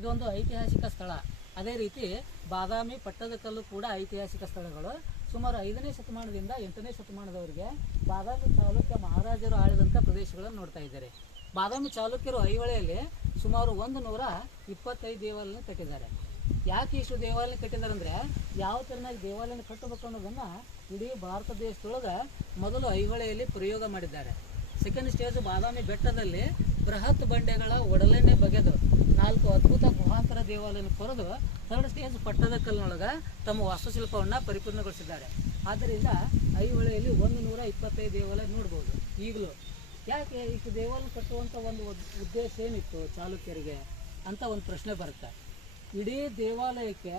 ಇದೊಂದು ಐತಿಹಾಸಿಕ ಸ್ಥಳ. ಅದೇ ರೀತಿ ಬಾದಾಮಿ ಪಟ್ಟದಕಲ್ಲು ಕೂಡ ಐತಿಹಾಸಿಕ ಸ್ಥಳಗಳು. ಸುಮಾರು 5ನೇ ಶತಮಾನದಿಂದ 8ನೇ ಶತಮಾನದವರೆಗೆ ಬಾದಾಮಿ ಚಾಲುಕ್ಯ ಮಹಾರಾಜರು ಆಳಿದಂಥ ಪ್ರದೇಶಗಳನ್ನು ನೋಡ್ತಾ ಇದ್ದಾರೆ. ಬಾದಾಮಿ ಚಾಲುಕ್ಯರು ಐಹೊಳೆಯಲ್ಲಿ ಸುಮಾರು 125 ದೇವಾಲಯ ಕಟ್ಟಿದ್ದಾರೆ. ಯಾಕೆ ಇಷ್ಟು ದೇವಾಲಯ ಕಟ್ಟಿದ್ದಾರೆ ಅಂದರೆ, ಯಾವ ಥರನಾಗಿ ದೇವಾಲಯನ ಕಟ್ಟಬೇಕು ಅನ್ನೋದನ್ನು ಇಡೀ ಭಾರತ ದೇಶದೊಳಗೆ ಮೊದಲು ಐಹೊಳೆಯಲ್ಲಿ ಪ್ರಯೋಗ ಮಾಡಿದ್ದಾರೆ. ಸೆಕೆಂಡ್ ಸ್ಟೇಜ್ ಬಾದಾಮಿ ಬೆಟ್ಟದಲ್ಲಿ ಬೃಹತ್ ಬಂಡೆಗಳ ಒಡಲನ್ನೇ ಬಗೆದು 4 ಅದ್ಭುತ ಗುಹಾಂತರ ದೇವಾಲಯ ಕೊರೆದು ಥರ್ಡ್ ಸ್ಟೇಜ್ ಪಟ್ಟದಕಲ್ಲಿನೊಳಗೆ ತಮ್ಮ ವಾಸ್ತುಶಿಲ್ಪವನ್ನು ಪರಿಪೂರ್ಣಗೊಳಿಸಿದ್ದಾರೆ. ಆದ್ದರಿಂದ ಐಹೊಳೆಯಲ್ಲಿ 125 ದೇವಾಲಯ ನೋಡ್ಬೋದು ಈಗಲೂ. ಯಾಕೆ ಇಷ್ಟು ದೇವಾಲಯ ಕಟ್ಟುವಂಥ ಒಂದು ಉದ್ದೇಶ ಏನಿತ್ತು ಚಾಲುಕ್ಯರಿಗೆ ಅಂತ ಒಂದು ಪ್ರಶ್ನೆ ಬರುತ್ತೆ. ಇಡೀ ದೇವಾಲಯಕ್ಕೆ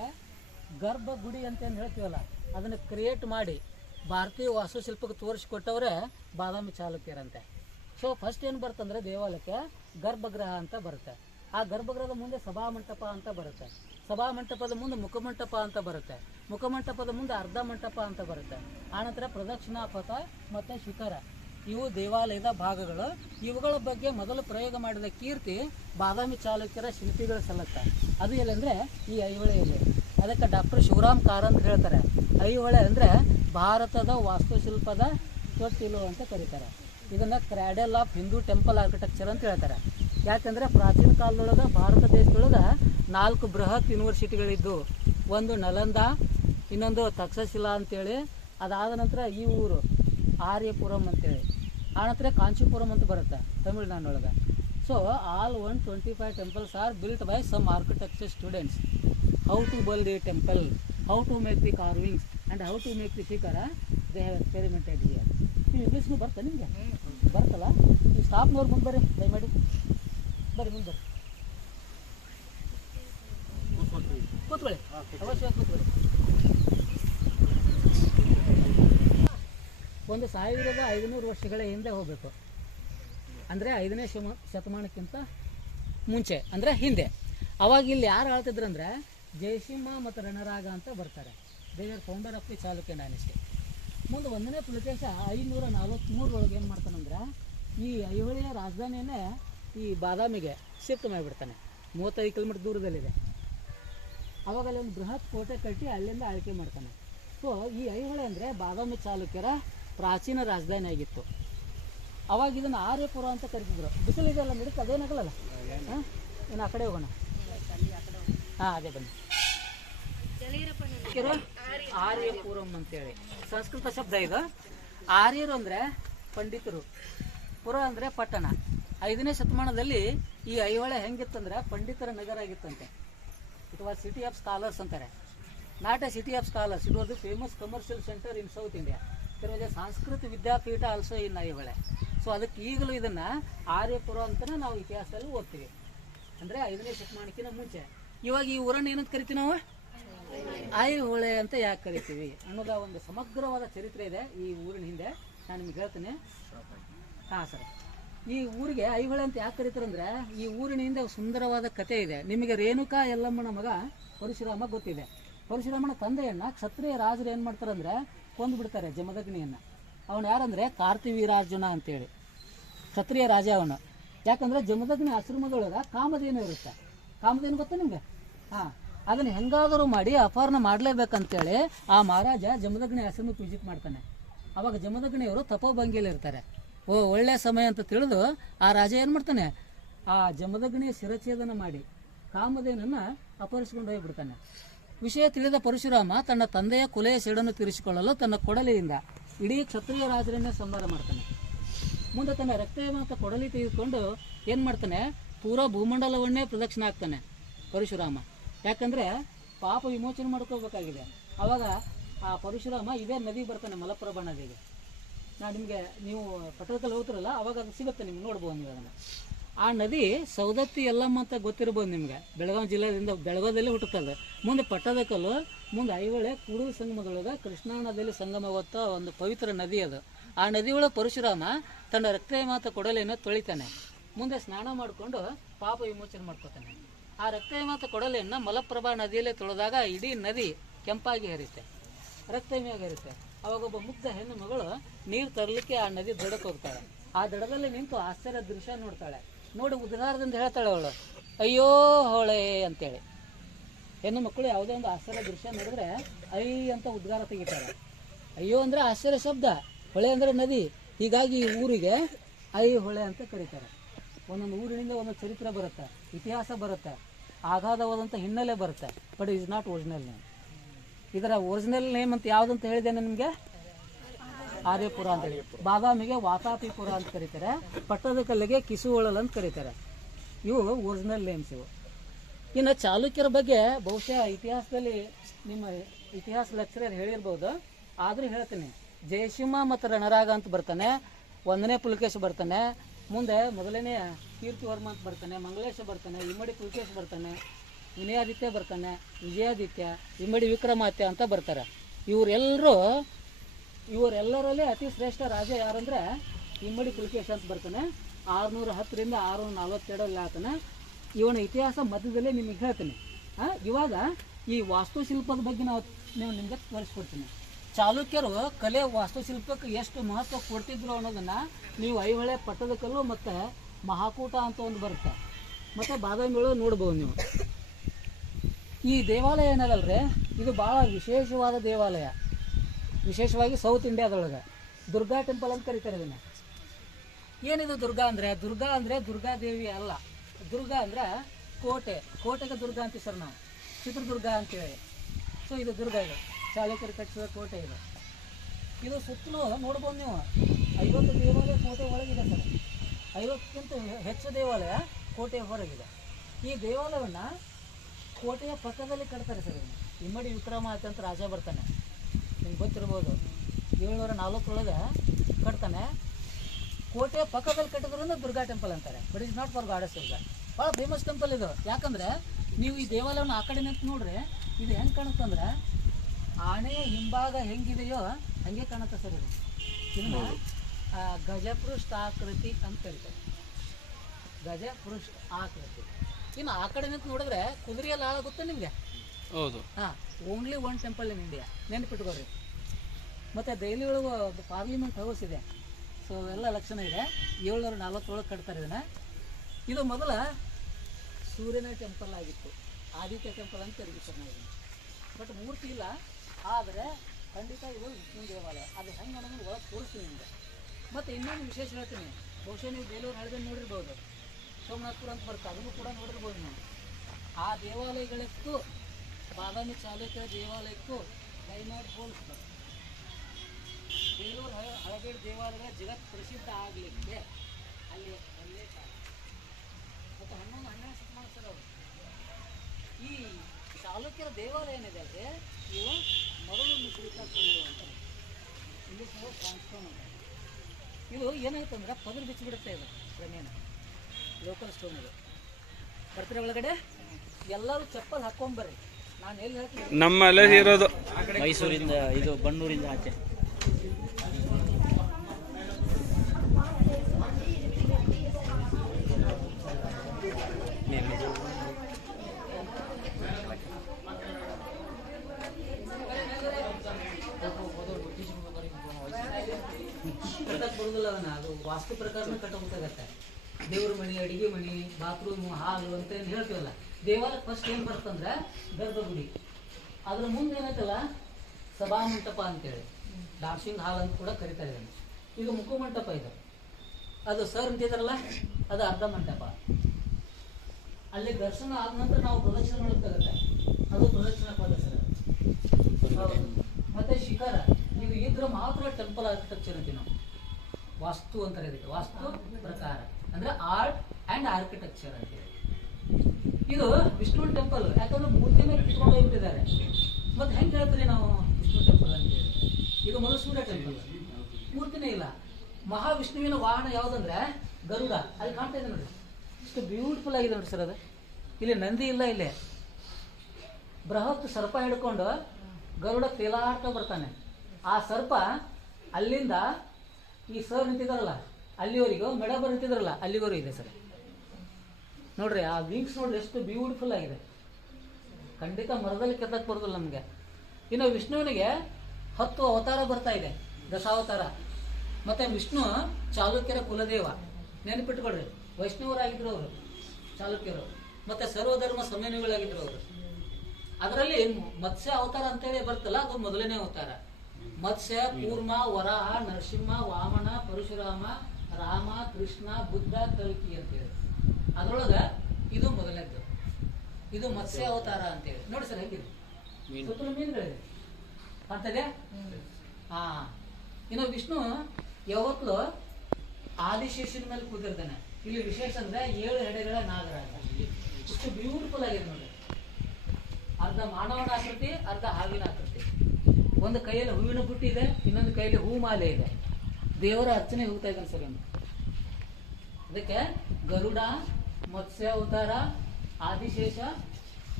ಗರ್ಭಗುಡಿ ಅಂತ ಏನು ಹೇಳ್ತೀವಲ್ಲ, ಅದನ್ನು ಕ್ರಿಯೇಟ್ ಮಾಡಿ ಭಾರತೀಯ ವಾಸ್ತುಶಿಲ್ಪಕ್ಕೆ ತೋರಿಸಿಕೊಟ್ಟವರೇ ಬಾದಾಮಿ ಚಾಲುಕ್ಯರಂತೆ. ಸೊ ಫಸ್ಟ್ ಏನು ಬರ್ತಂದರೆ ದೇವಾಲಯಕ್ಕೆ ಗರ್ಭಗೃಹ ಅಂತ ಬರುತ್ತೆ. ಆ ಗರ್ಭಗೃಹದ ಮುಂದೆ ಸಭಾಮಂಟಪ ಅಂತ ಬರುತ್ತೆ. ಸಭಾಮಂಟಪದ ಮುಂದೆ ಮುಖಮಂಟಪ ಅಂತ ಬರುತ್ತೆ. ಮುಖಮಂಟಪದ ಮುಂದೆ ಅರ್ಧ ಮಂಟಪ ಅಂತ ಬರುತ್ತೆ. ಆನಂತರ ಪ್ರದಕ್ಷಿಣಾ ಪಥ ಮತ್ತು ಶಿಖರ, ಇವು ದೇವಾಲಯದ ಭಾಗಗಳು. ಇವುಗಳ ಬಗ್ಗೆ ಮೊದಲು ಪ್ರಯೋಗ ಮಾಡಿದ ಕೀರ್ತಿ ಬಾದಾಮಿ ಚಾಲುಕ್ಯರ ಶಿಲ್ಪಿಗಳ ಸಲ್ಲತ್ತೆ. ಅದು ಎಲ್ಲಂದರೆ ಈ ಐಹೊಳೆಯಲ್ಲಿ. ಅದಕ್ಕೆ ಡಾಕ್ಟರ್ ಶಿವರಾಮ್ ಕಾರಂತ್ ಹೇಳ್ತಾರೆ, ಐಹೊಳೆ ಅಂದರೆ ಭಾರತದ ವಾಸ್ತುಶಿಲ್ಪದ ತೊಟ್ಟಿಲು ಅಂತ ಕರೀತಾರೆ. ಇದನ್ನು ಕ್ರ್ಯಾಡೆಲ್ ಆಫ್ ಹಿಂದೂ ಟೆಂಪಲ್ ಆರ್ಕಿಟೆಕ್ಚರ್ ಅಂತ ಹೇಳ್ತಾರೆ. ಯಾಕಂದರೆ ಪ್ರಾಚೀನ ಕಾಲದೊಳಗೆ ಭಾರತ ದೇಶದೊಳಗೆ 4 ಬೃಹತ್ ಯೂನಿವರ್ಸಿಟಿಗಳಿದ್ದು. ಒಂದು ನಲಂದ, ಇನ್ನೊಂದು ತಕ್ಷಶಿಲಾ ಅಂತೇಳಿ, ಅದಾದ ನಂತರ ಈ ಊರು ಆರ್ಯಪುರಂ ಅಂತೇಳಿ, ಆನಂತರ ಕಾಂಚೀಪುರಂ ಅಂತ ಬರುತ್ತೆ ತಮಿಳುನಾಡಿನೊಳಗೆ. So all 125 temples are built by some architecture students. How to build a temple, how to make the carvings and how to make the ಶಿಖರ, they have experimented here. ನೀವು ಇಂಗ್ಲೀಷ್ನು ಬರ್ತಾ ನಿಮಗೆ ಬರ್ತಲ್ಲ? ನೀವು ಸ್ಟಾಫ್ನವ್ರು ಮುಂದೆ ಬರ್ರಿ, ದಯಮಾಡಿ ಬರ್ರಿ, ಮುಂದೆ ಬರ್ರಿ, ಕೂತ್ಕೊಳ್ಳಿ, ಅವಶ್ಯವಾಗಿ ಕೂತ್ಕೊಳ್ಳಿ. 1500 ವರ್ಷಗಳ ಹಿಂದೆ ಹೋಗಬೇಕು. ಅಂದರೆ 5ನೇ ಶತಮಾನಕ್ಕಿಂತ ಮುಂಚೆ, ಅಂದರೆ ಹಿಂದೆ. ಅವಾಗ ಇಲ್ಲಿ ಯಾರು ಆಳ್ತಿದ್ರು ಅಂದರೆ ಜಯಸಿಂಹ ಮತ್ತು ರಣರಾಗ ಅಂತ ಬರ್ತಾರೆ. They are founder of the Chalukya dynasty. ಮುಂದೆ 1ನೇ ಪುಲಕೇಶ 543 ಏನು ಮಾಡ್ತಾನಂದ್ರೆ, ಈ ಐಹೊಳೆಯ ರಾಜಧಾನಿಯನ್ನೇ ಈ ಬಾದಾಮಿಗೆ ಶಿಫ್ಟ್ ಮಾಡಿಬಿಡ್ತಾನೆ. 35 ಕಿಲೋಮೀಟರ್ ದೂರದಲ್ಲಿದೆ. ಅವಾಗ ಅಲ್ಲಿ ಒಂದು ಬೃಹತ್ ಕೋಟೆ ಕಟ್ಟಿ ಅಲ್ಲಿಂದ ಆಳ್ಕೆ ಮಾಡ್ತಾನೆ. ಸೊ ಈ ಐಹೊಳೆ ಅಂದರೆ ಬಾದಾಮಿ ಚಾಲುಕ್ಯರ ಪ್ರಾಚೀನ ರಾಜಧಾನಿ ಆಗಿತ್ತು. ಅವಾಗ ಇದನ್ನು ಆರ್ಯಪುರ ಅಂತ ಕರಿತಿದ್ರು. ಬಿಸಿಲಿದೆಲ್ಲ ನಡೀತು, ಅದೇನಾಗಲ್ಲ. ಹಾಂ, ಇನ್ನು ಆ ಕಡೆ ಹೋಗೋಣ. ಹಾಂ, ಅದೇ ಬನ್ನಿ. ಆರ್ಯಪುರಂ ಅಂತೇಳಿ ಸಂಸ್ಕೃತ ಶಬ್ದ ಇದು. ಆರ್ಯರು ಅಂದರೆ ಪಂಡಿತರು, ಪುರ ಅಂದರೆ ಪಟ್ಟಣ. 5ನೇ ಶತಮಾನದಲ್ಲಿ ಈ ಐಹೊಳೆ ಹೆಂಗಿತ್ತಂದ್ರೆ ಪಂಡಿತರ ನಗರ ಆಗಿತ್ತಂತೆ. It was city of scholars ಅಂತಾರೆ. Not a city of scholars, it was the famous commercial centre in South India. there was a Sanskrit vidyapeetha also in Aihole. So ಅದಕ್ಕೆ ಈಗಲೂ ಇದನ್ನು ಆರ್ಯಪುರ ಅಂತಲೇ ನಾವು ಇತಿಹಾಸದಲ್ಲಿ ಓದ್ತೀವಿ. ಅಂದರೆ 5ನೇ ಶತಮಾನಕ್ಕಿಂತ ಮುಂಚೆ. ಇವಾಗ ಈ ಊರನ್ನು ಏನಂತ ಕರಿತೀವಿ ನಾವು? ಐಹೊಳೆ ಅಂತ ಯಾಕೆ ಕರಿತೀವಿ ಅನ್ನೋದ ಒಂದು ಸಮಗ್ರವಾದ ಚರಿತ್ರೆ ಇದೆ ಈ ಊರಿನ ಹಿಂದೆ. ನಾನು ನಿಮ್ಗೆ ಹೇಳ್ತೀನಿ. ಹಾಂ ಸರ್, ಈ ಊರಿಗೆ ಐಹೊಳೆ ಅಂತ ಯಾಕೆ ಕರೀತಾರೆ ಅಂದರೆ, ಈ ಊರಿನ ಹಿಂದೆ ಸುಂದರವಾದ ಕಥೆ ಇದೆ. ನಿಮಗೆ ರೇಣುಕಾ ಯಲ್ಲಮ್ಮನ ಮಗ ಪರಶುರಾಮ ಗೊತ್ತಿದೆ. ಪರಶುರಾಮನ ತಂದೆಯನ್ನು ಕ್ಷತ್ರಿಯ ರಾಜರು ಏನು ಮಾಡ್ತಾರೆ ಅಂದರೆ ಕೊಂದು ಬಿಡ್ತಾರೆ, ಜಮದಗ್ನಿಯನ್ನು. ಅವನು ಯಾರಂದರೆ ಕಾರ್ತಿವೀರಾರ್ಜುನ ಅಂತೇಳಿ ಕ್ಷತ್ರಿಯ ರಾಜ ಅವನು. ಯಾಕಂದರೆ ಜಮದಗ್ನಿ ಆಶ್ರಮದೊಳಗೆ ಕಾಮಧೇನು ಇರುತ್ತೆ. ಕಾಮಧೇನು ಗೊತ್ತಾ ನಿಮಗೆ? ಹಾಂ, ಅದನ್ನು ಹೆಂಗಾದರೂ ಮಾಡಿ ಅಪಹರಣ ಮಾಡಲೇಬೇಕಂತೇಳಿ ಆ ಮಹಾರಾಜ ಜಮದಗ್ನಿ ಆಶ್ರಮಕ್ಕೆ ವಿಸಿಟ್ ಮಾಡ್ತಾನೆ. ಆವಾಗ ಜಮದಗ್ನಿಯವರು ತಪೋಭಂಗಿಯಲ್ಲಿ ಇರ್ತಾರೆ. ಒಳ್ಳೆಯ ಸಮಯ ಅಂತ ತಿಳಿದು ಆ ರಾಜ ಏನು ಮಾಡ್ತಾನೆ, ಆ ಜಮದಗ್ನಿಯ ಶಿರಛೇದನ ಮಾಡಿ ಕಾಮಧೇನನ್ನು ಅಪಹರಿಸಿಕೊಂಡು ಹೋಗಿಬಿಡ್ತಾನೆ. ವಿಷಯ ತಿಳಿದ ಪರಶುರಾಮ ತನ್ನ ತಂದೆಯ ಕೊಲೆಯ ಸೇಡನ್ನು ತೀರಿಸಿಕೊಳ್ಳಲು ತನ್ನ ಕೊಡಲಿಯಿಂದ ಇಡೀ ಕ್ಷತ್ರಿಯ ರಾಜರನ್ನೇ ಸಂಹಾರ ಮಾಡ್ತಾನೆ. ಮುಂದೆ ತನ್ನ ರಕ್ತವಂತ ಕೊಡಲಿ ತೆಗೆದುಕೊಂಡು ಏನು ಮಾಡ್ತಾನೆ, ಪೂರಾ ಭೂಮಂಡಲವನ್ನೇ ಪ್ರದಕ್ಷಿಣೆ ಆಗ್ತಾನೆ ಪರಶುರಾಮ. ಯಾಕಂದರೆ ಪಾಪ ವಿಮೋಚನೆ ಮಾಡ್ಕೋಬೇಕಾಗಿದೆ. ಆವಾಗ ಆ ಪರಶುರಾಮ ಇದೇ ನದಿಗೆ ಬರ್ತಾನೆ, ಮಲಪ್ರಭಾ ನದಿಗೆ. ನಾನು ನಿಮಗೆ, ನೀವು ಪಟ್ಟದಕಲ್ಲು ಹೋಗ್ತಿರಲ್ಲ, ಅವಾಗ ಅದು ಸಿಗುತ್ತೆ ನಿಮ್ಗೆ, ನೋಡ್ಬೋದು ನೀವು ಅದನ್ನು. ಆ ನದಿ ಸೌದತ್ತಿ ಯಲ್ಲಮ್ಮ ಅಂತ ಗೊತ್ತಿರ್ಬೋದು ನಿಮಗೆ. ಬೆಳಗಾವಿ ಜಿಲ್ಲೆಯಿಂದ ಬೆಳಗಾವಿಯಲ್ಲಿ ಹುಟ್ಟುತ್ತದೆ. ಮುಂದೆ ಪಟ್ಟದಕಲ್ಲು, ಮುಂದೆ ಐಹೊಳೆ ಕೂಡೂರು ಸಂಗಮದೊಳಗೆ ಕೃಷ್ಣಾ ನದಿಯಲ್ಲಿ ಸಂಗಮವಾಗುತ್ತ ಒಂದು ಪವಿತ್ರ ನದಿ ಅದು. ಆ ನದಿಯೊಳಗೆ ಪರಶುರಾಮ ತನ್ನ ರಕ್ತಮಾತ ಕೊಡಲಿಯನ್ನು ತೊಳಿತಾನೆ. ಮುಂದೆ ಸ್ನಾನ ಮಾಡಿಕೊಂಡು ಪಾಪ ವಿಮೋಚನೆ ಮಾಡ್ಕೋತಾನೆ. ಆ ರಕ್ತಮಾತ ಕೊಡಲಿಯನ್ನು ಮಲಪ್ರಭಾ ನದಿಯಲ್ಲೇ ತೊಳೆದಾಗ ಇಡೀ ನದಿ ಕೆಂಪಾಗಿ ಹರಿಯುತ್ತೆ, ರಕ್ತಮಯವಾಗಿ ಹರಿಯುತ್ತೆ. ಅವಾಗ ಒಬ್ಬ ಮುಗ್ಧ ಹೆಣ್ಣು ಮಗಳು ನೀರು ತರಲಿಕ್ಕೆ ಆ ನದಿ ದಡಕ್ಕೆ ಹೋಗ್ತಾಳೆ. ಆ ದಡದಲ್ಲಿ ನಿಂತು ಆಶ್ಚರ್ಯ ದೃಶ್ಯ ನೋಡ್ತಾಳೆ. ನೋಡಿ ಉದ್ಗಾರದಿಂದ ಹೇಳ್ತಾಳೆ ಅವಳು, ಅಯ್ಯೋ ಹೊಳೆ ಅಂತ. ಅಂತೇಳಿ. ಹೆಣ್ಣು ಮಕ್ಕಳು ಯಾವುದೇ ಒಂದು ಆಶ್ಚರ್ಯ ದೃಶ್ಯ ನೋಡಿದ್ರೆ ಐ ಅಂತ ಉದ್ಗಾರ ತೆಗಿತಾರೆ. ಅಯ್ಯೋ ಅಂದರೆ ಆಶ್ಚರ್ಯ ಶಬ್ದ, ಹೊಳೆ ಅಂದರೆ ನದಿ, ಹೀಗಾಗಿ ಈ ಊರಿಗೆ ಐ ಹೊಳೆ ಅಂತ ಕರೀತಾರೆ. ಒಂದೊಂದು ಊರಿನಿಂದ ಒಂದೊಂದು ಚರಿತ್ರೆ ಬರುತ್ತೆ, ಇತಿಹಾಸ ಬರುತ್ತೆ, ಅಗಾಧವಾದಂಥ ಹಿನ್ನೆಲೆ ಬರುತ್ತೆ. But is not original name. ಇದರ ಒರಿಜಿನಲ್ ನೇಮ್ ಅಂತ ಯಾವುದಂತ ಹೇಳಿದ್ದೇನೆ ನಿಮಗೆ? ಆರ್ಯಪುರ ಅಂತೇಳಿ. ಬಾದಾಮಿಗೆ ವಾತಾಪಿಪುರ ಅಂತ ಕರೀತಾರೆ, ಪಟ್ಟದಕಲ್ಲಿಗೆ ಕಿಸುವಳಲ್ ಅಂತ ಕರೀತಾರೆ. ಇವು ಒರಿಜಿನಲ್ ನೇಮ್ಸ್ ಇವು. ಇನ್ನು ಚಾಲುಕ್ಯರ ಬಗ್ಗೆ ಬಹುಶಃ ಇತಿಹಾಸದಲ್ಲಿ ನಿಮ್ಮ ಇತಿಹಾಸ ಲೆಕ್ಚರರ್ ಹೇಳಿರ್ಬೋದು, ಆದರೂ ಹೇಳ್ತೀನಿ. ಜಯಸಿಂಹ ಮತ್ತು ರಣರಾಗ ಅಂತ ಬರ್ತಾನೆ, 1ನೇ ಪುಲಕೇಶ್ ಬರ್ತಾನೆ, ಮುಂದೆ ಮೊದಲನೇ ಕೀರ್ತಿವರ್ಮ ಅಂತ ಬರ್ತಾನೆ, ಮಂಗಳೇಶ ಬರ್ತಾನೆ, ಇಮ್ಮಡಿ ಪುಲಕೇಶ್ ಬರ್ತಾನೆ, ವಿನಯಾದಿತ್ಯ ಬರ್ತಾನೆ, ವಿಜಯಾದಿತ್ಯ, ಇಮ್ಮಡಿ ವಿಕ್ರಮಾದಿತ್ಯ ಅಂತ ಬರ್ತಾರೆ. ಇವರೆಲ್ಲರಲ್ಲಿ ಅತಿ ಶ್ರೇಷ್ಠ ರಾಜ ಯಾರಂದ್ರೆ ಇಮ್ಮಡಿ ಪುಲಕೇಶ್ ಅಂತ ಬರ್ತಾನೆ. 610ರಿಂದ 642 ಆಗ್ತಾನೆ. ಇವನ ಇತಿಹಾಸ ಮಧ್ಯದಲ್ಲೇ ನಿಮಗೆ ಹೇಳ್ತೀನಿ. ಇವಾಗ ಈ ವಾಸ್ತುಶಿಲ್ಪದ ಬಗ್ಗೆ ನೀವು ನಿಮಗೆ ತೋರಿಸ್ಕೊಡ್ತೀನಿ. ಚಾಲುಕ್ಯರು ಕಲೆ ವಾಸ್ತುಶಿಲ್ಪಕ್ಕೆ ಎಷ್ಟು ಮಹತ್ವ ಕೊಡ್ತಿದ್ರು ಅನ್ನೋದನ್ನು ನೀವು ಐಹೊಳೆ, ಪಟ್ಟದಕಲ್ಲು ಮತ್ತು ಮಹಾಕೂಟ ಅಂತ ಒಂದು ಬರುತ್ತೆ, ಮತ್ತು ಬಾದಾಮಿ ನೋಡ್ಬೋದು ನೀವು. ಈ ದೇವಾಲಯ ಏನದಲ್ರಿ, ಇದು ಭಾಳ ವಿಶೇಷವಾದ ದೇವಾಲಯ. ವಿಶೇಷವಾಗಿ ಸೌತ್ ಇಂಡಿಯಾದೊಳಗೆ ದುರ್ಗಾ ಟೆಂಪಲ್ ಅಂತ ಕರೀತಾರೆ ಇದನ್ನು. ಏನಿದು ದುರ್ಗಾ ಅಂದರೆ? ದುರ್ಗಾದೇವಿ ಅಲ್ಲ. ದುರ್ಗಾ ಅಂದರೆ ಕೋಟೆಗೆ ದುರ್ಗಾ ಅಂತೀವಿ ಸರ್ ನಾವು, ಚಿತ್ರದುರ್ಗ ಅಂತೇಳಿ. ಸೊ ಇದು ದುರ್ಗ, ಇದು ಚಾಲುಕ್ಯರು ಕಟ್ಟಿಸಿದ ಕೋಟೆ ಇದು. ಇದು ಸುತ್ತಲೂ ನೋಡ್ಬೋದು ನೀವು 50 ದೇವಾಲಯ ಕೋಟೆ ಒಳಗಿದೆ ಸರ್. 50ಕ್ಕಿಂತ ಹೆಚ್ಚು ದೇವಾಲಯ ಕೋಟೆಯ ಹೊರಗಿದೆ. ಈ ದೇವಾಲಯವನ್ನು ಕೋಟೆಯ ಪಕ್ಕದಲ್ಲಿ ಕಟ್ತಾರೆ ಸರ್. ಇಮ್ಮಡಿ ವಿಕ್ರಮಾದಿತ್ಯ ಅಂತ ರಾಜ ಬರ್ತಾನೆ, ನಿಮ್ಗೆ ಗೊತ್ತಿರ್ಬೋದು. 740 ಕಟ್ತಾನೆ. ಕೋಟೆಯ ಪಕ್ಕದಲ್ಲಿ ಕಟ್ಟಿದ್ರಿಂದ ದುರ್ಗಾ ಟೆಂಪಲ್ ಅಂತಾರೆ. But is not for goddess Durga. ಭಾಳ ಫೇಮಸ್ ಟೆಂಪಲ್ ಇದು. ಯಾಕಂದರೆ ನೀವು ಈ ದೇವಾಲಯವನ್ನು ಆ ಕಡೆ ನಿಂತು ನೋಡ್ರಿ, ಇದು ಹೆಂಗೆ ಕಾಣುತ್ತಂದ್ರೆ ಆನೆಯ ಹಿಂಭಾಗ ಹೆಂಗಿದೆಯೋ ಹಂಗೆ ಕಾಣುತ್ತೆ ಸರ್. ಇದನ್ನು ಗಜಪೃಷ್ಠ ಆಕೃತಿ ಅಂತ ಕರೀತಾರೆ. ಗಜಪೃಷ್ಠ ಆಕೃತಿ. ಇನ್ನು ಆ ಕಡೆ ನಿಂತು ನೋಡಿದ್ರೆ ಕುದುರೆಯಲ್ಲಿ ಆಗುತ್ತೆ ನಿಮಗೆ. ಹೌದು. ಓನ್ಲಿ 1 ಟೆಂಪಲ್ ಇನ್ ಇಂಡಿಯಾ, ನೆನಪಿಟ್ಕೊಳ್ರಿ. ಮತ್ತು ದೆಹಲಿ ಒಳಗೆ ಪಾರ್ಲಿಮೆಂಟ್ ಹೌಸ್ ಇದೆ. ಸೊ ಎಲ್ಲ ಲಕ್ಷಣ ಇದೆ. 747 ಕಟ್ತಾರೆ ಇದನ್ನು. ಇದು ಮೊದಲ ಸೂರ್ಯನ ಟೆಂಪಲ್ ಆಗಿತ್ತು, ಆದಿತ್ಯ ಟೆಂಪಲ್ ಅಂತ ಕರೀತಾರೆ ನಾವು ಇದನ್ನು. ಬಟ್ ಮೂರ್ತಿ ಇಲ್ಲ, ಆದರೆ ಖಂಡಿತ ಇದು ವಿಷ್ಣು ದೇವಾಲಯ. ಅದು ಹೆಂಗೆ ಅನ್ನೋದನ್ನು ಒಳಗೆ ತೋರಿಸ್ತೀನಿ ನಿಮಗೆ. ಮತ್ತು ಇನ್ನೊಂದು ವಿಶೇಷ ಹೇಳ್ತೀನಿ. ಬಹುಶಃ ನೀವು ಬೇಲೂರು ಹಳೆದನ್ನು ನೋಡಿರ್ಬೋದು, ಸೋಮನಾಥಪುರ ಅಂತ ಬರುತ್ತೆ, ಅದನ್ನು ಕೂಡ ನೋಡಿರ್ಬೋದು ನೀವು. ಆ ದೇವಾಲಯಗಳಿಗೂ ಬಾದಾಮಿ ಚಾಲುಕ್ಯರ ದೇವಾಲಯಕ್ಕೂ ಕೈನಾಡ್ ಹೋಲಿಸ್ತಾರೆ. ಬೇಲೂರು ಹಳೆಬೀಡು ದೇವಾಲಯ ಜಗತ್ ಪ್ರಸಿದ್ಧ ಆಗಲಿಕ್ಕೆ ಅಲ್ಲಿ ಒಂದೇ ಕಾರಣ. ಮತ್ತು 11ನೇ ಶತಮಾನ ಸರ್ ಅವರು ಈ ಚಾಲುಕ್ಯರ ದೇವಾಲಯ ಏನಿದೆ ಅಂದರೆ ಇವು ಮರಳು ಮಿಶ್ರಿತ ಕಲ್ಲು ಅಂತ ಇಂಗ್ಲೀಷ್ ಟ್ರಾನ್ಸ್ಫಾರ್ಮ್ ಅಂತ. ಇದು ಏನಾಯ್ತಂದ್ರೆ ಪದರು ಬಿಚ್ಚಿಬಿಡುತ್ತೆ. ಇದು ಕ್ರಮೇಣ ಲೋಕಲ್ ಸ್ಟೋನ್ ಇದು. ಬರ್ತೀರ ಒಳಗಡೆ ಎಲ್ಲರೂ ಚಪ್ಪಲ್ ಹಾಕೊಂಬರ್ರಿ. ನಾನು ಎಲ್ಲಿ ಹೇಳ್ತೀನಿ, ನಮ್ಮಲ್ಲೇ ಇರೋದು ಮೈಸೂರಿಂದ, ಇದು ಬಣ್ಣೂರಿಂದ ಆಚೆ. ಕಟ್ಟಕ್ಕೆ ಬರೋದಿಲ್ಲ ಅದನ್ನ. ಅದು ವಾಸ್ತು ಪ್ರಕಾರನ ಕಟ್ಟಬೇಕಾಗತ್ತೆ. ದೇವ್ರ ಮನೆ, ಅಡಿಗೆ ಮನೆ, ಬಾತ್ರೂಮು, ಹಾಲು ಅಂತ ಏನು ಹೇಳ್ತೀವಲ್ಲ. ದೇವಾಲಯ ಫಸ್ಟ್ ಏನು ಬರ್ತಂದ್ರೆ ಗರ್ಭಗುಡಿ. ಅದ್ರ ಮುಂದೆ ಏನೈತಲ್ಲ ಸಭಾಮಂಟಪ ಅಂತೇಳಿ, ಡಾನ್ಸಿಂಗ್ ಹಾಲ್ ಅಂತ ಕೂಡ ಕರೀತಾರೆ ಇದನ್ನು. ಇದು ಮುಖಮಂಟಪ. ಇದು ಅದು ಸರ್ ಅಂತಿದಾರಲ್ಲ, ಅದು ಅರ್ಧ ಮಂಟಪ. ಅಲ್ಲಿ ದರ್ಶನ ಆದ ನಂತರ ನಾವು ಪ್ರದಕ್ಷಿಣೆ ಮಾಡಬೇಕಾಗತ್ತೆ. ಅದು ಪ್ರದಕ್ಷಿಣಾ ಪದ ಸರ್. ಮತ್ತೆ ಶಿಖರ ಇದು ಇದ್ರೆ ಮಾತ್ರ ಟೆಂಪಲ್ ಆರ್ಕಿಟೆಕ್ಚರ್ ಅಂತೀವಿ ನಾವು. ವಾಸ್ತು ಅಂತಾರೆ ಇದಕ್ಕೆ, ವಾಸ್ತು ಪ್ರಕಾರ ಅಂದ್ರೆ ಆರ್ಟ್ ಆ್ಯಂಡ್ ಆರ್ಕಿಟೆಕ್ಚರ್ ಅಂತೇಳಿ. ಇದು ವಿಷ್ಣು ಟೆಂಪಲ್. ಯಾಕಂದ್ರೆ ಮೂರ್ತಿ ಮೇಲೆ ಕಿತ್ಕೊಂಡು ಹೋಗ್ಬಿಟ್ಟಿದ್ದಾರೆ. ಮತ್ತೆ ಹೆಂಗೆ ಹೇಳ್ತೀರಿ ನಾವು ವಿಷ್ಣು ಟೆಂಪಲ್ ಅಂತೇಳಿ? ಇದು ಮೊದಲು ಸೂರ್ಯ ಟೆಂಪಲ್, ಮೂರ್ತಿನೇ ಇಲ್ಲ. ಮಹಾವಿಷ್ಣುವಿನ ವಾಹನ ಯಾವುದಂದ್ರೆ ಗರುಡ. ಅಲ್ಲಿ ಕಾಣ್ತಾ ಇದೆ ನೋಡಿ, ಇಷ್ಟು ಬ್ಯೂಟಿಫುಲ್ ಆಗಿದೆ ನೋಡಿ ಸರ್ ಅದು. ಇಲ್ಲಿ ನಂದಿ ಇಲ್ಲ, ಇಲ್ಲಿ ಬೃಹತ್ ಸರ್ಪ ಹಿಡ್ಕೊಂಡು ಗರುಡ ತೇಲಾಟ ಬರ್ತಾನೆ. ಆ ಸರ್ಪ ಅಲ್ಲಿಂದ ಈ ಸರ್ ನಿಂತಿದಾರಲ್ಲ ಅಲ್ಲಿವರೆಗೂ, ಮೆಡಬರ್ ನಿಂತಿದಾರಲ್ಲ ಅಲ್ಲಿವರೆಗೂ ಇದೆ ಸರ್. ನೋಡ್ರಿ ಆ ವಿಂಗ್ಸ್ ನೋಡ್ರಿ ಎಷ್ಟು ಬ್ಯೂಟಿಫುಲ್ ಆಗಿದೆ. ಖಂಡಿತ ಮರದಲ್ಲಿ ಕೆತ್ತಕ್ಕೆ ಬರೋದಿಲ್ಲ ನಮಗೆ. ಇನ್ನು ವಿಷ್ಣುವಿನಿಗೆ 10 ಅವತಾರ ಬರ್ತಾ ಇದೆ, ದಶಾವತಾರ. ಮತ್ತೆ ವಿಷ್ಣು ಚಾಲುಕ್ಯರ ಕುಲದೇವ, ನೆನಪಿಟ್ಕೊಳ್ರಿ. ವೈಷ್ಣವರಾಗಿದ್ರು ಅವರು ಚಾಲುಕ್ಯರು. ಮತ್ತೆ ಸರ್ವಧರ್ಮ ಸಮನ್ವಯಗಳಾಗಿದ್ರು ಅವರು. ಅದರಲ್ಲಿ ಮತ್ಸ್ಯ ಅವತಾರ ಅಂತೇಳಿ ಬರ್ತಲ್ಲ, ಅದು ಮೊದಲನೇ ಅವತಾರ. ಮತ್ಸ್ಯ, ಕೂರ್ಮ, ವರಾಹ, ನರಸಿಂಹ, ವಾಮನ, ಪರಶುರಾಮ, ರಾಮ, ಕೃಷ್ಣ, ಬುದ್ಧ, ಕಲ್ಕಿ ಅಂತೇಳಿ. ಅದ್ರೊಳಗ ಇದು ಮೊದಲನೇದ್ದು. ಇದು ಮತ್ಸ್ಯ ಅವತಾರ ಅಂತೇಳಿ. ನೋಡಿ ಸರ್ ಹೇಗಿದೆ, ಸುತ್ತಲೂ ಮೀನುಗಳಿದೆ ಕಾಣ್ತದೆ. ಹಾ, ಇನ್ನು ವಿಷ್ಣು ಯಾವತ್ತೂ ಆದಿಶೇಷನ ಮೇಲೆ ಕೂತಿರ್ತಾನೆ. ಇಲ್ಲಿ ವಿಶೇಷ ಅಂದ್ರೆ 7 ಹೆಡೆಗಳ ನಾಗರಾಜ. ಇಷ್ಟು ಬ್ಯೂಟಿಫುಲ್ ಆಗಿದೆ ನೋಡಿ. ಅರ್ಧ ಮಾನವನ ಆಕೃತಿ, ಅರ್ಧ ಹಾವಿನ ಆಕೃತಿ. ಒಂದು ಕೈಯಲ್ಲಿ ಹೂವಿನ ಬುಟ್ಟಿ ಇದೆ, ಇನ್ನೊಂದು ಕೈಯಲ್ಲಿ ಹೂ ಮಾಲೆ ಇದೆ. ದೇವರ ಅರ್ಚನೆ ಹೋಗ್ತಾ ಇದ್ದಾನೆ ಸರ್. ಅದಕ್ಕೆ ಗರುಡ, ಮತ್ಸ್ಯ ಅವತಾರ, ಆದಿಶೇಷ,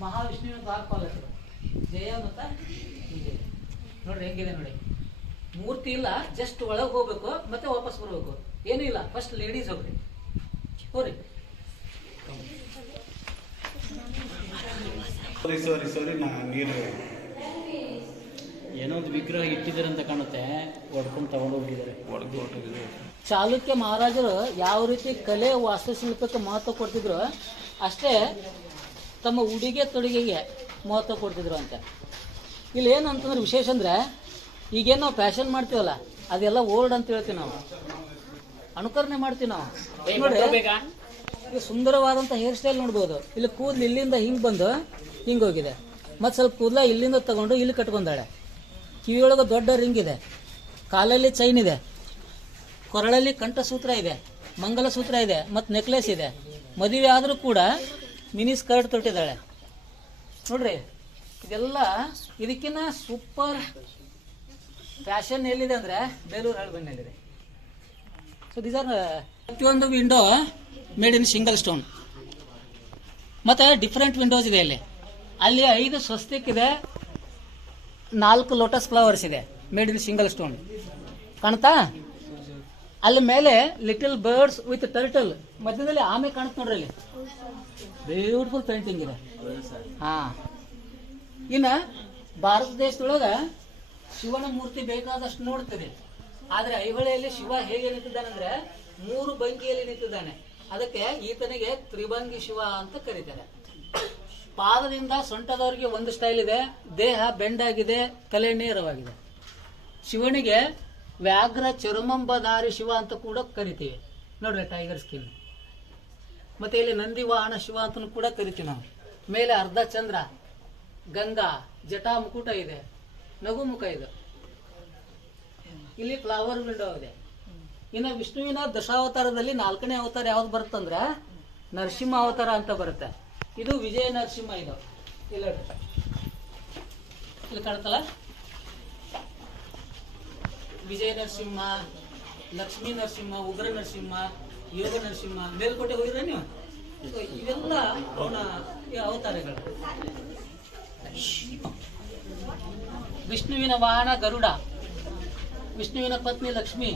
ಮಹಾವಿಷ್ಣುವಿನ ದ್ವಾರಪಾಲಕರು ಜಯ ಮತ್ತ ವಿಜಯ. ನೋಡ್ರಿ ಹೆಂಗಿದೆ ನೋಡಿ. ಮೂರ್ತಿ ಇಲ್ಲ, ಜಸ್ಟ್ ಒಳಗೆ ಹೋಗ್ಬೇಕು ಮತ್ತೆ ವಾಪಸ್ ಬರ್ಬೇಕು, ಏನೂ ಇಲ್ಲ. ಫಸ್ಟ್ ಲೇಡೀಸ್ ಹೋಗ್ರಿ, ಹೋಗ್ರಿ. ಸರಿ ನೀರು ಏನೋ ಒಂದು ವಿಗ್ರಹ ಇಟ್ಟಿದ್ದಾರೆ ಅಂತ ಕಾಣುತ್ತೆ, ಹೊಡ್ಕೊಂಡು ತಗೊಂಡೋಗಿದ್ದಾರೆ. ಚಾಲುಕ್ಯ ಮಹಾರಾಜರು ಯಾವ ರೀತಿ ಕಲೆ ವಾಸ್ತುಶಿಲ್ಪಕ್ಕೆ ಮಹತ್ವ ಕೊಡ್ತಿದ್ರು, ಅಷ್ಟೇ ತಮ್ಮ ಉಡುಗೆ ತೊಡುಗೆಗೆ ಮಹತ್ವ ಕೊಡ್ತಿದ್ರು ಅಂತ. ಇಲ್ಲಿ ಏನಂತಂದ್ರೆ ವಿಶೇಷ ಅಂದ್ರೆ, ಈಗೇನು ನಾವು ಫ್ಯಾಷನ್ ಮಾಡ್ತೀವಲ್ಲ, ಅದೆಲ್ಲ ಓಲ್ಡ್ ಅಂತ ಹೇಳ್ತೀವಿ ನಾವು, ಅನುಕರಣೆ ಮಾಡ್ತೀವಿ ನಾವು. ನೋಡಿ, ಈಗ ಸುಂದರವಾದಂಥ ಹೇರ್ ಸ್ಟೈಲ್ ನೋಡ್ಬೋದು. ಇಲ್ಲಿ ಕೂದಲು ಇಲ್ಲಿಂದ ಹಿಂಗೆ ಬಂದು ಹಿಂಗೆ ಹೋಗಿದೆ, ಮತ್ತು ಸ್ವಲ್ಪ ಕೂದಲ ಇಲ್ಲಿಂದ ತಗೊಂಡು ಇಲ್ಲಿ ಕಟ್ಕೊಂಡಾಳೆ. ಕಿವಿಯೊಳಗೆ ದೊಡ್ಡ ರಿಂಗ್ ಇದೆ, ಕಾಲಲ್ಲಿ ಚೈನ್ ಇದೆ, ಕೊರಳಲ್ಲಿ ಕಂಠಸೂತ್ರ ಇದೆ, ಮಂಗಲಸೂತ್ರ ಇದೆ, ಮತ್ತು ನೆಕ್ಲೆಸ್ ಇದೆ. ಮದುವೆ ಆದರೂ ಕೂಡ ಮಿನಿ ಸ್ಕರ್ಟ್ ತೊಟ್ಟಿದ್ದಾಳೆ ನೋಡ್ರಿ. ಇದೆಲ್ಲ ಇದಕ್ಕಿಂತ ಸೂಪರ್ ಫ್ಯಾಷನ್ ಎಲ್ಲಿದೆ ಅಂದರೆ ಬೇಲೂರು ಹಳಬಣ್ಣಲ್ಲಿದೆ. ಸೊ ದೀಸ್ ಆರ್ ಪ್ರತಿಯೊಂದು window made in single stone. ಮತ್ತು ಡಿಫ್ರೆಂಟ್ ವಿಂಡೋಸ್ ಇದೆ ಇಲ್ಲಿ. ಅಲ್ಲಿ 5 ಸ್ವಸ್ತಿಕ್ ಇದೆ, 4 ಲೋಟಸ್ ಫ್ಲವರ್ಸ್ ಇದೆ, ಮೇಡ್ ಇನ್ ಸಿಂಗಲ್ ಸ್ಟೋನ್. ಕಾಣ್ತಾ? ಅಲ್ಲಿ ಮೇಲೆ ಲಿಟಲ್ ಬರ್ಡ್ಸ್ ವಿತ್ ಟರ್ಟಲ್, ಮಧ್ಯದಲ್ಲಿ ಆಮೆ ಕಾಣುತ್ತೆ ನೋಡ್ರಿ. ಅಲ್ಲಿ ಬ್ಯೂಟಿಫುಲ್ ಪೇಂಟಿಂಗ್ ಇದೆ. ಹಾ, ಇನ್ನು ಭಾರತ ದೇಶದೊಳಗ ಶಿವನ ಮೂರ್ತಿ ಬೇಕಾದಷ್ಟು ನೋಡ್ತೀರಿ. ಆದ್ರೆ ಐಹೊಳೆಯಲ್ಲಿ ಶಿವ ಹೇಗೆ ನಿಂತಿದ್ದಾನಂದ್ರೆ 3 ಭಂಗಿಯಲ್ಲಿ ನಿಂತಿದ್ದಾನೆ. ಅದಕ್ಕೆ ಈತನಿಗೆ ತ್ರಿಭಂಗಿ ಶಿವ ಅಂತ ಕರೀತಾರೆ. ಪಾದದಿಂದ ಸೊಂಟದವರೆಗೆ ಒಂದು ಸ್ಟೈಲ್ ಇದೆ, ದೇಹ ಬೆಂಡಾಗಿದೆ, ತಲೆ ನೇರವಾಗಿದೆ. ಶಿವನಿಗೆ ವ್ಯಾಘ್ರ ಚರ್ಮಂಬಧಾರಿ ಶಿವ ಅಂತ ಕೂಡ ಕರಿತೀವಿ ನೋಡ್ರಿ, ಟೈಗರ್ ಸ್ಕಿನ್. ಮತ್ತೆ ಇಲ್ಲಿ ನಂದಿ ವಾಹನ ಶಿವ ಅಂತ ಕೂಡ ಕರಿತೀವಿ ನಾವು. ಮೇಲೆ ಅರ್ಧ ಚಂದ್ರ, ಗಂಗಾ, ಜಟಾ ಮುಕುಟ ಇದೆ, ನಗು ಮುಖ ಇದೆ. ಇಲ್ಲಿ ಫ್ಲವರ್ ವಿಂಡೋ ಇದೆ. ಇನ್ನು ವಿಷ್ಣುವಿನ ದಶಾವತಾರದಲ್ಲಿ 4ನೇ ಅವತಾರ ಯಾವ್ದು ಬರುತ್ತಂದ್ರೆ ನರಸಿಂಹ ಅವತಾರ ಅಂತ ಬರುತ್ತೆ. ಇದು ವಿಜಯ ನರಸಿಂಹ. ಇದು ಇಲ್ಲ ಇಲ್ಲಿ ಕಾಣುತ್ತಲ್ಲ, ವಿಜಯ ನರಸಿಂಹ, ಲಕ್ಷ್ಮೀ ನರಸಿಂಹ, ಉಗ್ರ ನರಸಿಂಹ, ಯೋಗ ನರಸಿಂಹ. ಮೇಲ್ಕೋಟೆ ಹೋಗಿದ್ರೆ ನೀವು, ಇವೆಲ್ಲ ಅವನ ಅವತಾರಗಳು. ವಿಷ್ಣುವಿನ ವಾಹನ ಗರುಡ, ವಿಷ್ಣುವಿನ ಪತ್ನಿ ಲಕ್ಷ್ಮಿ,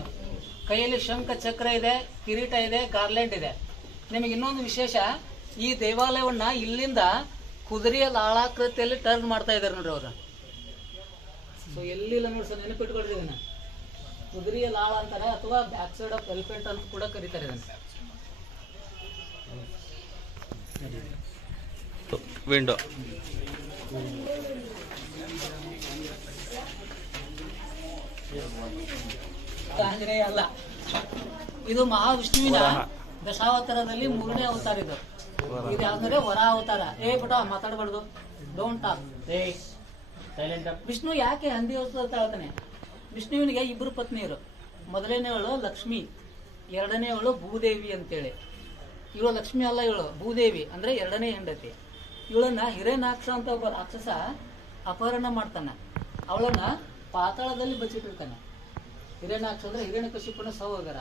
ಕೈಯಲ್ಲಿ ಶಂಖ ಚಕ್ರ ಇದೆ, ಕಿರೀಟ ಇದೆ, ಗಾರ್ಲೆಂಡ್ ಇದೆ. ನಿಮಗೆ ಇನ್ನೊಂದು ವಿಶೇಷ, ಈ ದೇವಾಲಯವನ್ನ ಇಲ್ಲಿಂದ ಕುದುರೆಯ ಲಾಳಾಕೃತಿಯಲ್ಲಿ ಟರ್ನ್ ಮಾಡ್ತಾ ಇದ್ದಾರೆ ನೋಡ್ರಿ ಅವರು. ಸೊ ಎಲ್ಲಿಲ್ಲ ನೋಡಿ ಸರ್, ನೆನಪಿಟ್ಕೊಳ್ರಿ ಇದನ್ನ. ಕುದುರೆಯ ಲಾಳ ಅಂತಾರೆ, ಅಥವಾ ಬ್ಯಾಕ್ ಸೈಡ್ ಆಫ್ ಎಲಿಫೆಂಟ್ ಅಂತ ಕೂಡ ಕರೀತಾರೆ ಇದನ್ನ. ವಿಂಡೋ ಆಂಜನೇಯ ಅಲ್ಲ, ಇದು ಮಹಾವಿಷ್ಣುವಿನ ದಶಾವತಾರದಲ್ಲಿ 3ನೇ ಅವತಾರ. ಇದು ಯಾವ್ದಂದ್ರೆ ವರ ಅವತಾರ. ಪುಟ ಮಾತಾಡಬಾರ್ದು, ಡೋಂಟ್ ಟಾಕ್. ವಿಷ್ಣು ಯಾಕೆ ಹಂದಿ ಅವತಾರ ತಾಳ್ತಾನೆ? ವಿಷ್ಣುವಿನಿಗೆ 2 ಪತ್ನಿಯರು. ಮೊದಲನೇವಳು ಲಕ್ಷ್ಮಿ, 2ನೇವಳು ಭೂದೇವಿ ಅಂತೇಳಿ. ಇವಳು ಲಕ್ಷ್ಮಿ ಅಲ್ಲ, ಇವಳು ಭೂದೇವಿ ಅಂದ್ರೆ 2ನೇ ಹೆಂಡತಿ. ಇವಳನ್ನ ಹಿರೇನಾಕ್ಷ ಅಂತ ಒಬ್ಬ ರಾಕ್ಷಸ ಅಪಹರಣ ಮಾಡ್ತಾನೆ. ಅವಳನ್ನ ಪಾತಾಳದಲ್ಲಿ ಬಚ್ಚಿಟ್ಟಿರ್ತಾನೆ. ಹಿರೇನಾಕ್ಷ ಅಂದ್ರೆ ಹಿರಣ್ಯಕಶಿಪುನ ಸಹೋದರ.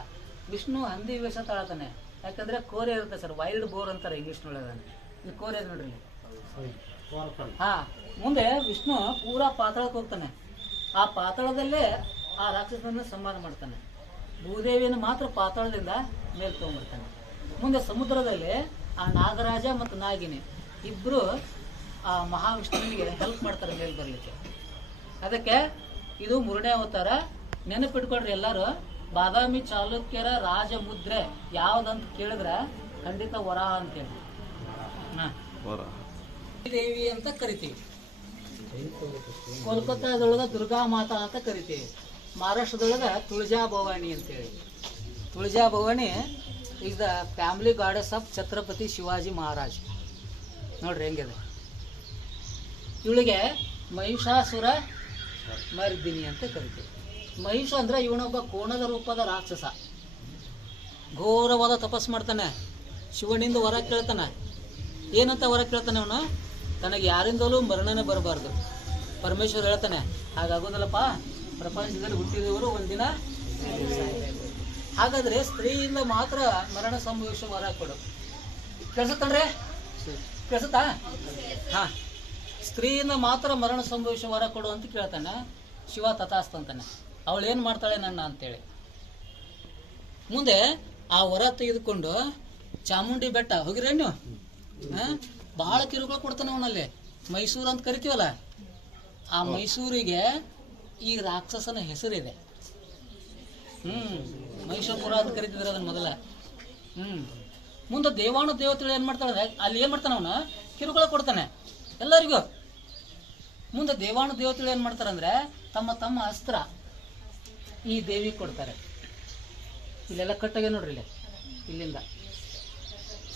ವಿಷ್ಣು ಹಂದಿ ವೇಷ ತಾಳ್ತಾನೆ, ಯಾಕಂದ್ರೆ ಕೋರೆ ಇರುತ್ತೆ ಸರ್, ವೈಲ್ಡ್ ಬೋರ್ ಅಂತಾರೆ ಇಂಗ್ಲಿಷ್ನೊಳಗೆ. ಇಲ್ಲಿ ಕೋರೆ ನೋಡ್ರಿ. ಹಾ, ಮುಂದೆ ವಿಷ್ಣು ಪೂರಾ ಪಾತಾಳಕ್ಕೆ ಹೋಗ್ತಾನೆ. ಆ ಪಾತಾಳದಲ್ಲೇ ಆ ರಾಕ್ಷಸನ ಸಂಹಾರ ಮಾಡ್ತಾನೆ. ಭೂದೇವಿಯನ್ನು ಮಾತ್ರ ಪಾತಾಳದಿಂದ ಮೇಲ್ ತಗೊಂಡ್ಬರ್ತಾನೆ. ಮುಂದೆ ಸಮುದ್ರದಲ್ಲಿ ಆ ನಾಗರಾಜ ಮತ್ತು ನಾಗಿನಿ ಇಬ್ರು ಆ ಮಹಾವಿಷ್ಣುವಿಗೆ ಹೆಲ್ಪ್ ಮಾಡ್ತಾರೆ ಮೇಲ್ ಬರ್ಲಿಕ್ಕೆ. ಅದಕ್ಕೆ ಇದು 3ನೇ ಅವತಾರ. ನೆನಪಿಟ್ಕೊಳ್ರಿ ಎಲ್ಲರೂ. ಬಾದಾಮಿ ಚಾಲುಕ್ಯರ ರಾಜ ಮುದ್ರೆ ಯಾವ್ದಂತ ಕೇಳಿದ್ರೆ ಖಂಡಿತ ವರಾಹ ಅಂತೇಳಿ. ಹಾ. ವರ ದೇವಿ ಅಂತ ಕರಿತೀವಿ. ಕೋಲ್ಕತ್ತಾದೊಳಗ ದುರ್ಗಾ ಮಾತಾ ಅಂತ ಕರಿತೀವಿ. ಮಹಾರಾಷ್ಟ್ರದೊಳಗ ತುಳಜಾ ಭವಾನಿ ಅಂತೇಳಿ. Tulja Bhavani is the family goddess of Chhatrapati Shivaji Maharaj. ನೋಡ್ರಿ ಹೆಂಗಿದೆ. ಇವಳಿಗೆ ಮಹಿಷಾಸುರ ಮರ್ದಿನಿ ಅಂತ ಕರಿತೀವಿ. ಮಹಿಷ ಅಂದ್ರೆ ಇವನೊಬ್ಬ ಕೋಣದ ರೂಪದ ರಾಕ್ಷಸ. ಘೋರವಾದ ತಪಸ್ ಮಾಡ್ತಾನೆ, ಶಿವನಿಂದ ವರ ಕೇಳ್ತಾನೆ. ಏನಂತ ವರ ಕೇಳ್ತಾನೆ ಅವನು? ತನಗೆ ಯಾರಿಂದಲೂ ಮರಣನೇ ಬರಬಾರ್ದು. ಪರಮೇಶ್ವರ್ ಹೇಳ್ತಾನೆ, ಹಾಗಾಗೋದಲ್ಲಪ್ಪ, ಪ್ರಪಂಚದಲ್ಲಿ ಹುಟ್ಟಿದವರು ಒಂದಿನ ಸಾಯ್ಬೇಕು. ಹಾಗಾದ್ರೆ ಸ್ತ್ರೀಯಿಂದ ಮಾತ್ರ ಮರಣ ಸಂಭವಿಸುವ ವರ ಕೊಡು. ಕೇಳಿಸುತ್ತನ್ರಿ? ಕೇಳಿಸುತ್ತಾ? ಹಾ, ಸ್ತ್ರೀಯಿಂದ ಮಾತ್ರ ಮರಣ ಸಂಭವಿಸುವ ವರ ಕೊಡು ಅಂತ ಕೇಳ್ತಾನೆ. ಶಿವ ತಥಾಸ್ತು ಅಂತಾನೆ. ಅವಳು ಏನು ಮಾಡ್ತಾಳೆ ನನ್ನ ಅಂತೇಳಿ. ಮುಂದೆ ಆ ವರ ತೆಗೆದುಕೊಂಡು ಚಾಮುಂಡಿ ಬೆಟ್ಟ ಹೋಗಿರ ನೀವು? ಭಾಳ ಕಿರುಕುಳ ಕೊಡ್ತಾನೆ ಅವನಲ್ಲಿ. ಮೈಸೂರು ಅಂತ ಕರಿತೀವಲ್ಲ, ಆ ಮೈಸೂರಿಗೆ ಈ ರಾಕ್ಷಸನ ಹೆಸರಿದೆ. ಮಹಿಷಾಪುರ ಅಂತ ಕರಿತಿದ್ರೆ ಅದನ್ನ ಮೊದಲ. ಮುಂದೆ ದೇವಾನು ದೇವತೆಗಳು ಏನ್ ಮಾಡ್ತಾಳೆ, ಅಲ್ಲಿ ಏನ್ ಮಾಡ್ತಾನೆ ಅವನು? ಕಿರುಕುಳ ಕೊಡ್ತಾನೆ ಎಲ್ಲರಿಗೂ. ಮುಂದೆ ದೇವಾನು ದೇವತೆಗಳು ಏನ್ ಮಾಡ್ತಾರಂದ್ರೆ ತಮ್ಮ ತಮ್ಮ ಅಸ್ತ್ರ ಈ ದೇವಿ ಕೊಡ್ತಾರೆ. ಇಲ್ಲೆಲ್ಲ ಕಟ್ಟಾಗೆ ನೋಡ್ರಿ, ಇಲ್ಲಿಂದ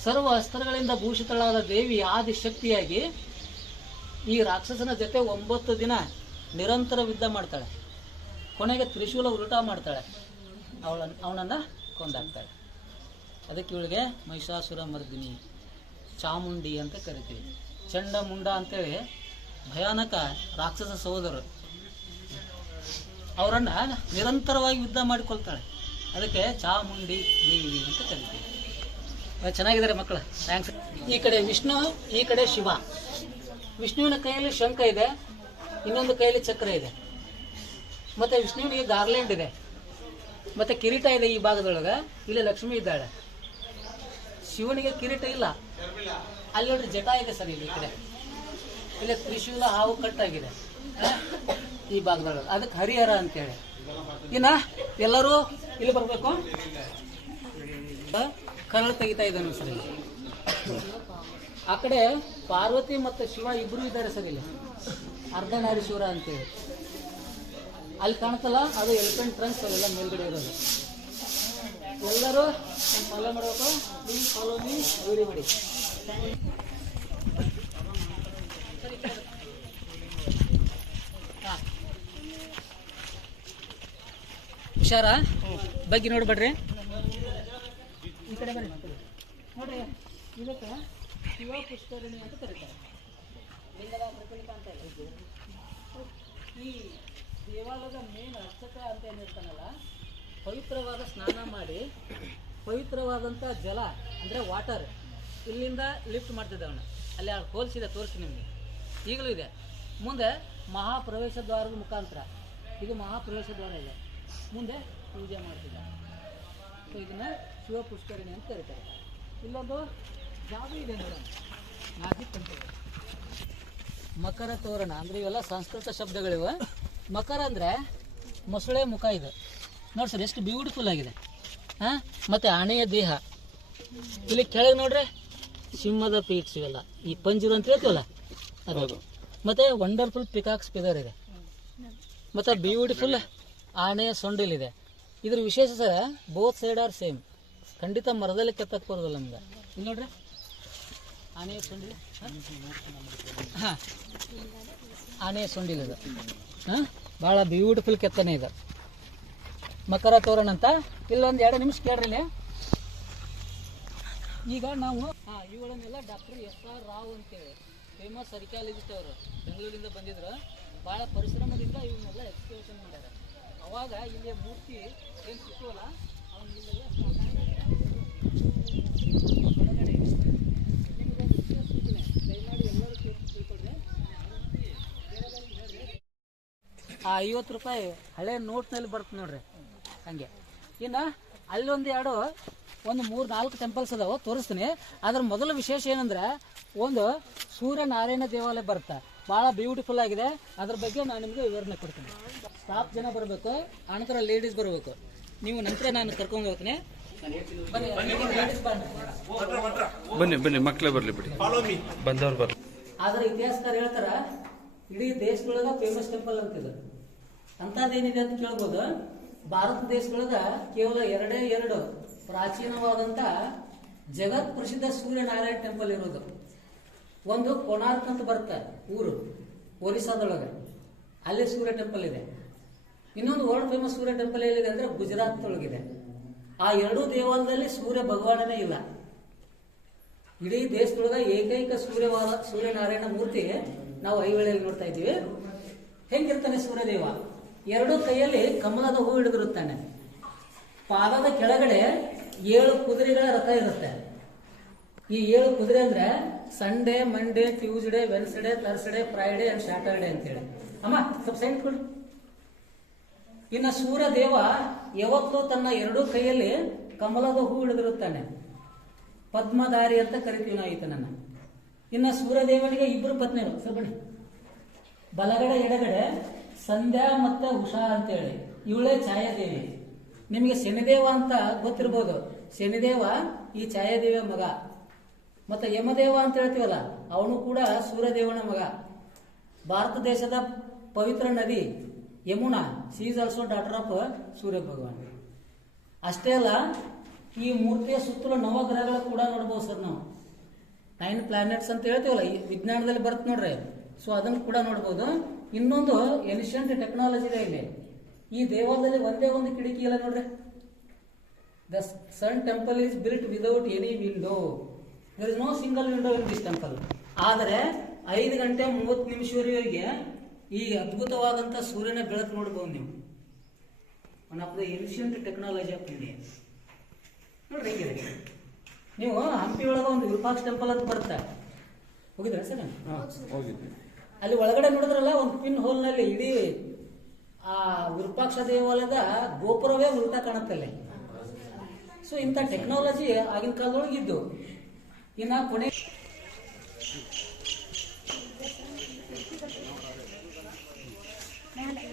ಸರ್ವ ಅಸ್ತ್ರಗಳಿಂದ ಭೂಷಿತಳಾದ ದೇವಿ ಆದಿಶಕ್ತಿಯಾಗಿ ಈ ರಾಕ್ಷಸನ ಜೊತೆ 9 ದಿನ ನಿರಂತರ ಯುದ್ಧ ಮಾಡ್ತಾಳೆ. ಕೊನೆಗೆ ತ್ರಿಶೂಲ ಉಲ್ಟ ಮಾಡ್ತಾಳೆ, ಅವನನ್ನು ಕೊಂದಾಕ್ತಾಳೆ. ಅದಕ್ಕೆ ಇವಳಿಗೆ ಮಹಿಷಾಸುರ ಮರ್ದಿನಿ, ಚಾಮುಂಡಿ ಅಂತ ಕರಿತೀವಿ. ಚಂಡ ಮುಂಡ ಅಂತೇಳಿ ಭಯಾನಕ ರಾಕ್ಷಸ ಸಹೋದರರು, ಅವರನ್ನು ನಿರಂತರವಾಗಿ ಯುದ್ಧ ಮಾಡಿಕೊಳ್ತಾಳೆ. ಅದಕ್ಕೆ ಚಾಮುಂಡಿ ದೇವಿ ಅಂತ ಕರಿತೀವಿ. ಚೆನ್ನಾಗಿದ್ದಾರೆ ಮಕ್ಕಳು, ಥ್ಯಾಂಕ್ಸ್. ಈ ಕಡೆ ವಿಷ್ಣು, ಈ ಕಡೆ ಶಿವ. ವಿಷ್ಣುವಿನ ಕೈಯಲ್ಲಿ ಶಂಖ ಇದೆ, ಇನ್ನೊಂದು ಕೈಯಲ್ಲಿ ಚಕ್ರ ಇದೆ. ಮತ್ತೆ ವಿಷ್ಣುವಿನಿಗೆ ಗಾರ್ಲೆಂಡ್ ಇದೆ, ಮತ್ತೆ ಕಿರೀಟ ಇದೆ. ಈ ಭಾಗದೊಳಗೆ ಇಲ್ಲಿ ಲಕ್ಷ್ಮಿ ಇದ್ದಾಳೆ. ಶಿವನಿಗೆ ಕಿರೀಟ ಇಲ್ಲ. ಅಲ್ಲಿ ನೋಡ್ರಿ ಜಟ ಇದೆ ಸರ್, ಇಲ್ಲಿ ಈ ಕಡೆ. ಇಲ್ಲಿ ತ್ರಿಶೂಲ ಹಾವು ಕಟ್ಟಾಗಿದೆ ಈ ಭಾಗದೊಳಗೆ. ಅದಕ್ಕೆ ಹರಿಹರ ಅಂತೇಳಿ. ಇನ್ನ ಎಲ್ಲರೂ ಇಲ್ಲಿ ಬರಬೇಕು. ಕರಳು ತೆಗಿತಾ ಇದ್ದಾನೆ ಸರ್ ಇಲ್ಲಿ. ಆ ಕಡೆ ಪಾರ್ವತಿ ಮತ್ತು ಶಿವ ಇಬ್ರು ಇದ್ದಾರೆ ಸರ್ ಇಲ್ಲಿ. ಅರ್ಧನಾರೀಶ್ವರ ಅಂತೇಳಿ ಅಲ್ಲಿ ಕಾಣ್ತಲ್ಲ, ಅದು ಎಲಿಫೆಂಟ್ ಟ್ರಂಕ್ಸ್ ಅವೆಲ್ಲ ಮೇಲ್ಗಡೆ ಇರೋದು. ಎಲ್ಲರೂ ಫಾಲೋ ಮಾಡಬೇಕು. ಪ್ಲೀಸ್ ಫಾಲೋ ಮೀ, ವಿಡಿಯೋ ಮಾಡಿ. ಹುಷಾರ, ಬಗ್ಗೆ ನೋಡ್ಬೇಡ್ರಿ. ಈ ಕಡೆ ಬರ್ರಿ ನೋಡ್ರಿ. ಇದಕ್ಕೆ ಶಿವ ಪುಷ್ಕರಣಿ ಅಂತ ಕರೀತಾರೆ. ಲಿಂಗದ ಪ್ರತಿಲಿಪ ಅಂತ ಇದೆ. ಈ ದೇವಾಲಯದ ಮೇನ್ ಅರ್ಚಕ ಅಂತ ಏನಿರ್ತಾನಲ್ಲ, ಪವಿತ್ರವಾದ ಸ್ನಾನ ಮಾಡಿ ಪವಿತ್ರವಾದಂಥ ಜಲ ಅಂದರೆ ವಾಟರ್ ಇಲ್ಲಿಂದ ಲಿಫ್ಟ್ ಮಾಡ್ತಿದ್ದೆ ಅವನು. ಅಲ್ಲಿ ಹೋಲಿಸಿದೆ, ತೋರಿಸಿ ನಿಮಗೆ. ಈಗಲೂ ಇದೆ. ಮುಂದೆ ಮಹಾಪ್ರವೇಶ ದ್ವಾರದ ಮುಖಾಂತರ, ಇದು ಮಹಾಪ್ರವೇಶ ದ್ವಾರ ಇದೆ, ಮುಂದೆ ಪೂಜೆ ಮಾಡ್ತಿದ್ದ. ಸೊ ಇದನ್ನು ಶಿವ ಪುಷ್ಕರಣಿ ಅಂತ ಕರೀತಾರೆ. ಇಲ್ಲೊಂದು ಜಾಗ ಇದೆ ಮೇಡಮ್, ನಾಜಿಕ್ ಅಂತ. ಮಕರ ತೋರಣ ಅಂದರೆ ಇವೆಲ್ಲ ಸಂಸ್ಕೃತ ಶಬ್ದಗಳಿವೆ. ಮಕರ ಅಂದರೆ ಮೊಸಳೆ ಮುಖ ಇದೆ ನೋಡಿ ಸರ್, ಎಷ್ಟು ಬ್ಯೂಟಿಫುಲ್ ಆಗಿದೆ. ಹಾಂ, ಮತ್ತು ಆನೆಯ ದೇಹ. ಇಲ್ಲಿ ಕೆಳಗೆ ನೋಡ್ರಿ ಸಿಂಹದ ಪೀಕ್ಸ್ ಇವೆಲ್ಲ, ಈ ಪಂಜುರು ಅಂತ ಹೇಳ್ತೀವಲ್ಲ ಅದು. ಮತ್ತು ವಂಡರ್ಫುಲ್ ಪಿಕಾಕ್ಸ್ ಫೆದರ್ ಇದೆ, ಮತ್ತು ಬ್ಯೂಟಿಫುಲ್ ಆನೆಯ ಸೊಂಡಿಲಿದೆ. ಇದ್ರ ವಿಶೇಷ sir, both side are same. ಖಂಡಿತ ಮರದಲ್ಲಿ ಕೆತ್ತಕ್ಕೆ ಬರೋದಿಲ್ಲ ನಮ್ಗೆ. ಇಲ್ಲಿ ನೋಡ್ರಿ ಆನೆಯ ಸೊಂಡಿಲು. ಹಾಂ, ಆನೆಯ ಸೊಂಡಿಲಿದೆ. ಹಾಂ, ಭಾಳ ಬ್ಯೂಟಿಫುಲ್ ಕೆತ್ತನೆ ಇದೆ. ಮಕರ ತೋರಣ ಅಂತ. ಇಲ್ಲೊಂದು 2 ನಿಮಿಷ ಕೇಳ್ರಿ. ಈಗ ನಾವು ಇವುಗಳನ್ನೆಲ್ಲ ಡಾಕ್ಟರ್ SR ರಾವ್ ಅಂತೇಳಿ ಫೇಮಸ್ ಅರ್ಕಿಯಾಲಜಿಸ್ಟ್ ಅವರು ಬೆಂಗಳೂರಿಂದ ಬಂದಿದ್ರು. ಭಾಳ ಪರಿಶ್ರಮದಿಂದ ಇವನ್ನೆಲ್ಲ ಎಕ್ಸ್ಕವೇಷನ್ ಮಾಡ್ಯಾರ. ಅವಾಗ ಇಲ್ಲಿಯ ಮೂರ್ತಿ ಏನು ಸಿಕ್ಕುವಲ್ಲ ಅವನ್ನ ಇಲ್ಲೆಲ್ಲ ದಯಮಾಡಿ ಎಲ್ಲರೂ ತಿಳ್ಕೊಳ್ರಿ. ಆ 50 ರೂಪಾಯಿ ಹಳೆ ನೋಟ್ನಲ್ಲಿ ಬರುತ್ತೆ ನೋಡ್ರಿ, ಹಂಗೆ. ಇನ್ನು ಅಲ್ಲೊಂದು 3-4 ಟೆಂಪಲ್ಸ್ ಅದಾವೆ, ತೋರಿಸ್ತೀನಿ. ಅದ್ರ ಮೊದಲ ವಿಶೇಷ ಏನಂದ್ರೆ, ಒಂದು ಸೂರ್ಯನಾರಾಯಣ ದೇವಾಲಯ ಬರುತ್ತೆ, ಭಾಳ ಬ್ಯೂಟಿಫುಲ್ ಆಗಿದೆ. ಅದ್ರ ಬಗ್ಗೆ ನಾನು ನಿಮಗೆ ವಿವರಣೆ ಕೊಡ್ತೀನಿ. ಸ್ಟಾಫ್ ಜನ ಬರಬೇಕು, ಆನಂತರ ಲೇಡೀಸ್ ಬರಬೇಕು. ನೀವು ನಂತರ ನಾನು ಕರ್ಕೊಂಡು ಹೋಗ್ತೀನಿ. ಬನ್ನಿ ಬನ್ನಿ ಮಕ್ಕಳೇ ಬರಲಿ ಬಿಡಿ, ಬಂದವ್ರು ಬರ್ಲಿ. ಆದ್ರೆ ಇತಿಹಾಸಕಾರ ಹೇಳ್ತಾರ ಇಡೀ ದೇಶದೊಳಗ ಫೇಮಸ್ ಟೆಂಪಲ್ ಅಂತಿದೆ. ಅಂತದೇನಿದೆ ಅಂತ ಕೇಳ್ಬೋದು. ಭಾರತ ದೇಶದೊಳಗ ಕೇವಲ ಎರಡು ಪ್ರಾಚೀನವಾದಂತ ಜಗತ್ ಪ್ರಸಿದ್ಧ ಸೂರ್ಯನಾರಾಯಣ ಟೆಂಪಲ್ ಇರೋದು. ಒಂದು ಕೋಣಾರ್ಕ್ ಅಂತ ಬರುತ್ತೆ ಊರು ಒರಿಸ್ಸಾದೊಳಗ, ಅಲ್ಲಿ ಸೂರ್ಯ ಟೆಂಪಲ್ ಇದೆ. ಇನ್ನೊಂದು ವರ್ಲ್ಡ್ ಫೇಮಸ್ ಸೂರ್ಯ ಟೆಂಪಲ್ ಎಲ್ಲಿದೆ ಅಂದ್ರೆ ಗುಜರಾತ್ ಒಳಗಿದೆ. ಆ ಎರಡೂ ದೇವಾಲಯದಲ್ಲಿ ಸೂರ್ಯ ಭಗವಾನನೇ ಇಲ್ಲ. ಇಡೀ ದೇಶದೊಳಗ ಏಕೈಕ ಸೂರ್ಯನಾರಾಯಣ ಮೂರ್ತಿ ನಾವು ಐಹೊಳೆಯಲ್ಲಿ ನೋಡ್ತಾ ಇದ್ದೀವಿ. ಹೆಂಗಿರ್ತಾನೆ ಸೂರ್ಯದೇವ? ಎರಡೂ ಕೈಯಲ್ಲಿ ಕಮಲದ ಹೂ ಹಿಡಿದಿರುತ್ತಾನೆ. ಪಾದದ ಕೆಳಗಡೆ 7 ಕುದುರೆಗಳ ರಥ ಇರುತ್ತೆ. ಈ 7 ಕುದುರೆ ಅಂದ್ರೆ Sunday, Monday, Tuesday, Wednesday, Thursday, Friday and Saturday ಅಂತೇಳಿ. ಅಮ್ಮ ಸ್ವಲ್ಪ ಸೈನ್ ಕೊಡಿ. ಇನ್ನು ಸೂರ್ಯದೇವ ಯಾವತ್ತೂ ತನ್ನ ಎರಡೂ ಕೈಯಲ್ಲಿ ಕಮಲದ ಹೂ ಹಿಡಿದಿರುತ್ತಾನೆ. ಪದ್ಮಧಾರಿ ಅಂತ ಕರಿತೀವಿ ನಾವು ಈತನನ್ನ. ಇನ್ನು ಸೂರ್ಯದೇವನಿಗೆ 2 ಪತ್ನಿಯರು. ಸರ್ ಬನ್ನಿ. ಬಲಗಡೆ ಎಡಗಡೆ ಸಂಧ್ಯಾ ಮತ್ತೆ ಉಷಾ ಅಂತೇಳಿ, ಇವಳೇ ಛಾಯಾದೇವಿ. ನಿಮಗೆ ಶನಿದೇವ ಅಂತ ಗೊತ್ತಿರ್ಬೋದು. ಶನಿದೇವ ಈ ಛಾಯಾದೇವಿಯ ಮಗ. ಮತ್ತೆ ಯಮದೇವ ಅಂತ ಹೇಳ್ತೀವಲ್ಲ, ಅವನು ಕೂಡ ಸೂರ್ಯದೇವನ ಮಗ. ಭಾರತ ದೇಶದ ಪವಿತ್ರ ನದಿ Yamuna, she is also daughter of Surya Bhagwan. ಅಷ್ಟೇ ಅಲ್ಲ, ಈ ಮೂರ್ತಿಯ ಸುತ್ತಲೂ ನವಗ್ರಹಗಳು ಕೂಡ ನೋಡ್ಬೋದು ಸರ್ ನಾವು. 9 ಪ್ಲಾನೆಟ್ಸ್ ಅಂತ ಹೇಳ್ತೀವಲ್ಲ, ಈ ವಿಜ್ಞಾನದಲ್ಲಿ ಬರುತ್ತೆ ನೋಡ್ರಿ. ಸೊ ಅದನ್ನು ಕೂಡ ನೋಡ್ಬೋದು. ಇನ್ನೊಂದು ಏನ್ಷಿಯಂಟ್ ಟೆಕ್ನಾಲಜಿ ಇದೆ ಇಲ್ಲಿ. ಈ ದೇವಾಲಯದಲ್ಲಿ ಒಂದೇ ಒಂದು ಕಿಟಕಿ ಇಲ್ಲ ನೋಡ್ರಿ. The sun temple is built without any window. There is no single window in this temple. ಆದರೆ 5 ಗಂಟೆ 30 ನಿಮಿಷವರೆಗೆ ಈ ಅದ್ಭುತವಾದಂಥ ಸೂರ್ಯನ ಬೆಳಕು ನೋಡ್ಬೋದು ನೀವು. One of the ancient technology of India ನೋಡ್ರಿ ಹೇಗಿದೆ. ನೀವು ಹಂಪಿ ಒಳಗ ಒಂದು ವಿರೂಪಾಕ್ಷ ಟೆಂಪಲ್ ಅಂತ ಬರುತ್ತೆ, ಹೋಗಿದ್ರ ಸರ್? ಹೋಗಿದ್ವಿ. ಅಲ್ಲಿ ಒಳಗಡೆ ನೋಡಿದ್ರಲ್ಲ, ಒಂದು ಪಿನ್ ಹೋಲ್ ನಲ್ಲಿ ಇಡೀ ಆ ವಿರೂಪಾಕ್ಷ ದೇವಾಲಯದ ಗೋಪುರವೇ ಉಲ್ಟಾ ಕಾಣುತ್ತಲ್ಲಿ. ಸೊ ಇಂಥ ಟೆಕ್ನಾಲಜಿ ಆಗಿನ ಕಾಲದೊಳಗೆ ಇದ್ದು. ಇನ್ನ ಕೊನೆ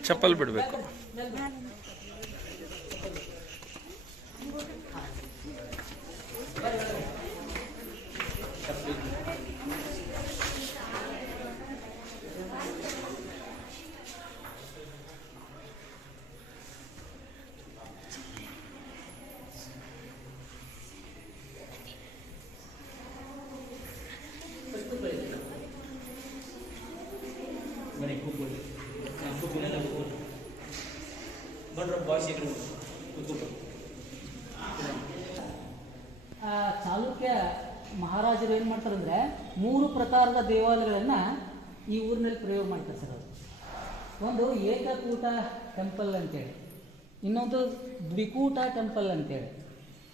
ಚಪ್ಪಲ್ ಬಿಡ್ಬೇಕು. ಚಾಲುಕ್ಯ ಮಹಾರಾಜರು ಏನ್ ಮಾಡ್ತಾರಂದ್ರೆ 3 ಪ್ರಕಾರದ ದೇವಾಲಯಗಳನ್ನ ಈ ಊರಿನಲ್ಲಿ ಪ್ರಯೋಗ ಮಾಡ್ತಾರೆ ಸರ್. ಒಂದು ಏಕಕೂಟ ಟೆಂಪಲ್ ಅಂತೇಳಿ, ಇನ್ನೊಂದು ದ್ವಿಕೂಟ ಟೆಂಪಲ್ ಅಂತೇಳಿ,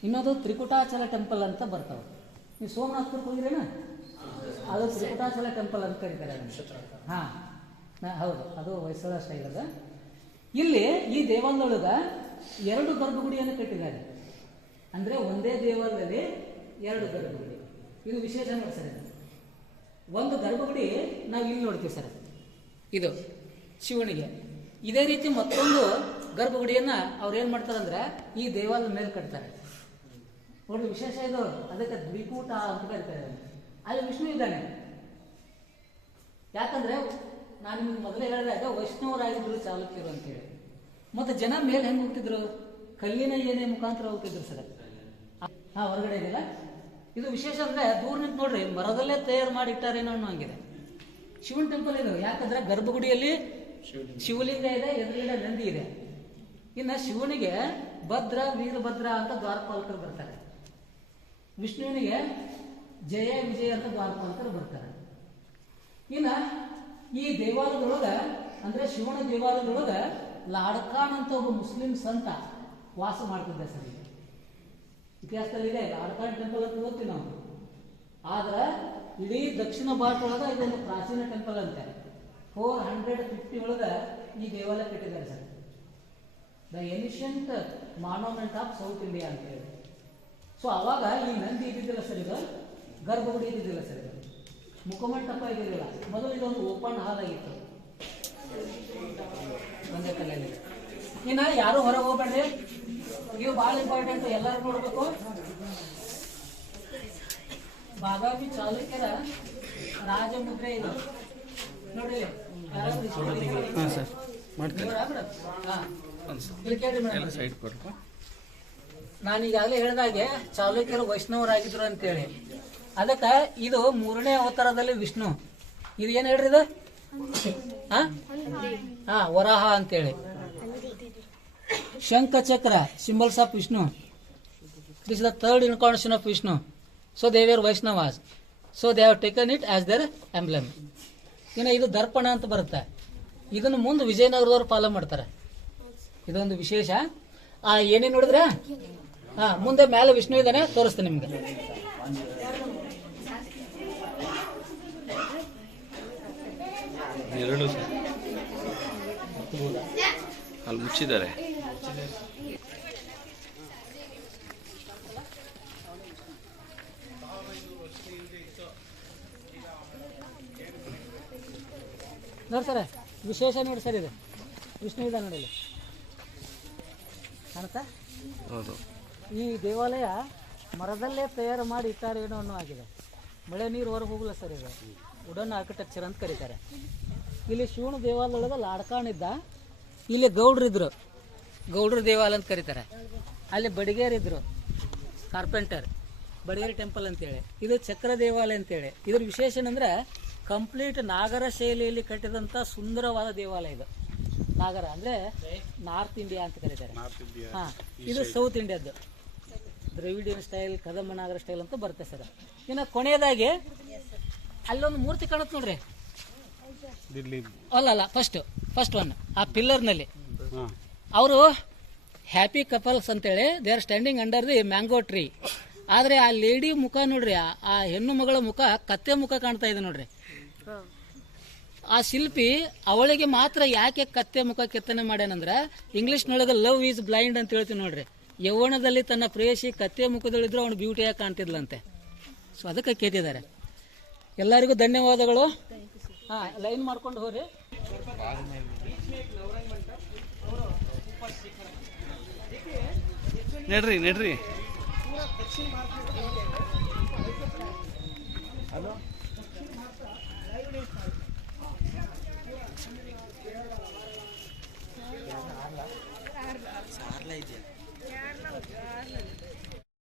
ಇನ್ನೊಂದು ತ್ರಿಕೂಟಾಚಲ ಟೆಂಪಲ್ ಅಂತ ಬರ್ತಾವೆ. ನೀವು ಸೋಮನಾಥ್ಪುರಕ್ಕೆ ಹೋಗಿರೇನ? ಅದು ತ್ರಿಕೂಟಾಚಲ ಟೆಂಪಲ್ ಅಂತ ಕರೀತಾರೆ. ಹಾ ಹೌದು, ಅದು ಹೊಯ್ಸಳ ಸ್ಟೈಲ್ ಅದ. ಇಲ್ಲಿ ಈ ದೇವಾಲಯದೊಳಗ 2 ಗರ್ಭಗುಡಿಯನ್ನು ಕಟ್ಟಿದ್ದಾರೆ. ಅಂದ್ರೆ ಒಂದೇ ದೇವಾಲಯದಲ್ಲಿ 2 ಗರ್ಭಗುಡಿ. ಇದು ವಿಶೇಷ ನೋಡಿ ಸರ್. ಒಂದು ಗರ್ಭಗುಡಿ ನಾವು ಇಲ್ಲಿ ನೋಡ್ತೀವಿ ಸರ್, ಇದು ಶಿವನಿಗೆ. ಇದೇ ರೀತಿ ಮತ್ತೊಂದು ಗರ್ಭಗುಡಿಯನ್ನ ಅವ್ರು ಏನ್ ಮಾಡ್ತಾರಂದ್ರೆ ಈ ದೇವಾಲಯದ ಮೇಲೆ ಕಟ್ತಾರೆ. ಒಂದು ವಿಶೇಷ ಇದು, ಅದಕ್ಕೆ ದ್ವಿಕೂಟ ಅಂತ ಕರೀತಾರೆ. ಅಲ್ಲಿ ವಿಷ್ಣು ಇದ್ದಾನೆ. ಯಾಕಂದ್ರೆ ನಾನು ನಿಮ್ಗೆ ಮೊದಲೇ ಹೇಳಿದಾಗ ವೈಷ್ಣವರಾಗಿದ್ರು ಚಾಲುಕ್ಯರು ಅಂತೇಳಿ. ಮತ್ತೆ ಜನ ಮೇಲೆ ಹೆಂಗ್ ಹೋಗ್ತಿದ್ರು? ಕಲ್ಲಿನ ಏನೇ ಮುಖಾಂತರ ಹೋಗ್ತಿದ್ರು ಸರ್. ಹಾ, ಹೊರಗಡೆ ಇದೆಯಲ್ಲ, ಇದು ವಿಶೇಷ ಅಂದ್ರೆ ದೂರ ನಿಂತು ನೋಡ್ರಿ, ಮರದಲ್ಲೇ ತಯಾರು ಮಾಡಿ ಇಟ್ಟಾರೇನೋ ಅನ್ನೋ ಹಂಗಿದೆ. ಶಿವನ್ ಟೆಂಪಲ್ ಇದು. ಯಾಕಂದ್ರೆ ಗರ್ಭಗುಡಿಯಲ್ಲಿ ಶಿವಲಿಂಗ ಇದೆ, ಎದುರುಗಡೆ ನಂದಿ ಇದೆ. ಇನ್ನು ಶಿವನಿಗೆ ಭದ್ರ, ವೀರಭದ್ರ ಅಂತ ದ್ವಾರಪಾಲಕರು ಬರ್ತಾರೆ. ವಿಷ್ಣುವಿನಿಗೆ ಜಯ, ವಿಜಯ ಅಂತ ದ್ವಾರಪಾಲಕರು ಬರ್ತಾರೆ. ಇನ್ನ ಈ ದೇವಾಲಯದೊಳಗ ಅಂದ್ರೆ ಶಿವನ ದೇವಾಲಯದೊಳಗ ಲಾಡ್ಕಾನ್ ಅಂತ ಒಬ್ಬ ಮುಸ್ಲಿಂ ಸಂತ ವಾಸ ಮಾಡ್ತಿದ್ದ ಸರ್. ಇತಿಹಾಸದಲ್ಲಿ ಇದೆ ಲಾಡ್ಕಾನ್ ಟೆಂಪಲ್ ಅಂತ ಓದ್ತೀವಿ ನಾವು. ಆದ್ರೆ ಇಡೀ ದಕ್ಷಿಣ ಭಾರತ ಒಳಗ ಇದೊಂದು ಪ್ರಾಚೀನ ಟೆಂಪಲ್ ಅಂತೆ. 450 ಒಳಗ ಈ ದೇವಾಲಯ ಕಟ್ಟಿದ್ದಾರೆ sir. The ancient monument of south India ಅಂತ ಹೇಳಿ. ಸೊ ಅವಾಗ ಈ ನಂದಿ ಇದ್ದಿದ್ದಿಲ್ಲ ಸರ್, ಇದು ಗರ್ಭಗುಡಿ ಇದ್ದಿದ್ದಿಲ್ಲ ಸರ್, ಇದು ಮುಖಮಂಟಪ ಇದ್ದಿದ್ದಿಲ್ಲ. ಮೊದಲು ಇದೊಂದು ಓಪನ್ ಹಾಲ್ ಆಗಿತ್ತು ಒಂದೇ ಕಲ್ಲಲ್ಲಿ. ಇನ್ನ ಯಾರು ಹೊರಗೆ ಹೋಗ್ಬೇಡ್ರಿ, ಇವು ಬಹಳ ಇಂಪಾರ್ಟೆಂಟ್, ಎಲ್ಲರೂ ನೋಡ್ಬೇಕು. ಬಾದಾಮಿ ಚಾಲುಕ್ಯರ ರಾಜಮುದ್ರೆ ಇದು ನೋಡ್ರಿ. ನಾನು ಈಗಾಗಲೇ ಹೇಳಿದಾಗೆ ಚಾಲುಕ್ಯರು ವೈಷ್ಣವರಾಗಿದ್ರು ಅಂತೇಳಿ. ಅದಕ್ಕ ಇದು 3ನೇ ಅವತಾರದಲ್ಲಿ ವಿಷ್ಣು. ಇದು ಏನ್ ಹೇಳ್ರಿ ಇದು? ವರಾಹ ಅಂತೇಳಿ. Shankha chakra symbols of Vishnu. This is the third incarnation of Vishnu. So they were Vaishnavas. So they have taken it as their emblem. ಇನ್ನು ಇದು ದರ್ಪಣ ಅಂತ ಬರುತ್ತೆ. ಇದನ್ನು ಮುಂದೆ ವಿಜಯನಗರದವ್ರು ಫಾಲೋ ಮಾಡ್ತಾರೆ. ಇದೊಂದು ವಿಶೇಷ. ಏನೇನು ನೋಡಿದ್ರೆ ಮುಂದೆ ಮೇಲೆ ವಿಷ್ಣು ಇದ್ದಾನೆ, ತೋರಿಸ್ತೇನೆ ನಿಮ್ಗೆ. ಅಲ್ಲಿ ಮುಚ್ಚಿದ್ದಾರೆ. ನೋಡಿ ಸರ್, ವಿಶೇಷ ನೋಡಿ ಸರ್, ಇದು ವಿಷ್ಣು ಇದೆ ನೋಡಿ, ಕಾಣುತ್ತಾ? ಹೌದು. ಈ ದೇವಾಲಯ ಮರದಲ್ಲೇ ತಯಾರು ಮಾಡಿ ಇಟ್ಟಾರೇನೋ ಅನ್ನೋ ಆಗಿದೆ. ಮಳೆ ನೀರು ಹೊರಗೆ ಹೋಗಲ್ಲ ಸರ್. ಇದು ವುಡನ್ ಆರ್ಕಿಟೆಕ್ಚರ್ ಅಂತ ಕರೀತಾರೆ. ಇಲ್ಲಿ ಶಿವನ ದೇವಾಲಯದೊಳಗೆ ಲಾಡ್ಕಾಣಿದ್ದ. ಇಲ್ಲಿ ಗೌಡ್ರಿದ್ರು, ಗೌಡ್ರ ದೇವಾಲಯ ಅಂತ ಕರೀತಾರೆ. ಅಲ್ಲಿ ಬಡಿಗೇರಿದ್ರು, ಕಾರ್ಪೆಂಟರ್, ಬಡಿಗೇರಿ ಟೆಂಪಲ್ ಅಂತೇಳಿ. ಇದು ಚಕ್ರ ದೇವಾಲಯ ಅಂತೇಳಿ. ಇದ್ರ ವಿಶೇಷ ಏನಂದ್ರೆ ಕಂಪ್ಲೀಟ್ ನಾಗರ ಶೈಲಿಯಲ್ಲಿ ಕಟ್ಟಿದಂಥ ಸುಂದರವಾದ ದೇವಾಲಯ ಇದು. ನಾಗರ ಅಂದರೆ ನಾರ್ತ್ ಇಂಡಿಯಾ ಅಂತ ಕರೀತಾರೆ. ಇದು ಸೌತ್ ಇಂಡಿಯಾದ್ದು ದ್ರವಿಡಿಯನ್ ಸ್ಟೈಲ್, ಕದಂಬ ನಾಗರ ಸ್ಟೈಲ್ ಅಂತ ಬರುತ್ತೆ ಸರ್. ಇನ್ನು ಕೊನೆಯದಾಗಿ ಅಲ್ಲೊಂದು ಮೂರ್ತಿ ಕಾಣುತ್ತೆ ನೋಡ್ರಿ. ಅಲ್ಲ, ಫಸ್ಟ್ ಒನ್ ಆ ಪಿಲ್ಲರ್ನಲ್ಲಿ ಅವರು ಹ್ಯಾಪಿ ಕಪಲ್ಸ್ ಅಂತೇಳಿ they are standing under the mango tree. ಆದರೆ ಆ ಲೇಡಿ ಮುಖ ನೋಡ್ರಿ, ಆ ಹೆಣ್ಣು ಮಗಳ ಮುಖ ಕತ್ತೆ ಮುಖ ಕಾಣ್ತಾ ಇದೆ ನೋಡ್ರಿ. ಆ ಶಿಲ್ಪಿ ಅವಳಿಗೆ ಮಾತ್ರ ಯಾಕೆ ಕತ್ತೆ ಮುಖ ಕೆತ್ತನೆ ಮಾಡ್ಯಾನಂದ್ರೆ, ಇಂಗ್ಲಿಷ್ನೊಳಗೆ ಲವ್ ಈಸ್ ಬ್ಲೈಂಡ್ ಅಂತ ಹೇಳ್ತೀವಿ ನೋಡ್ರಿ. ಯೌವನದಲ್ಲಿ ತನ್ನ ಪ್ರೇಯಸಿ ಕತ್ತೆ ಮುಖದಲ್ಲಿದ್ರು ಅವನು ಬ್ಯೂಟಿಯಾಗಿ ಕಾಣ್ತಿದ್ಲಂತೆ. ಸೊ ಅದಕ್ಕೆ ಕೇತಿದ್ದಾರೆ. ಎಲ್ಲರಿಗೂ ಧನ್ಯವಾದಗಳು. ಲೈನ್ ಮಾಡ್ಕೊಂಡು ಹೋಗ್ರಿ. ನಡ್ರಿ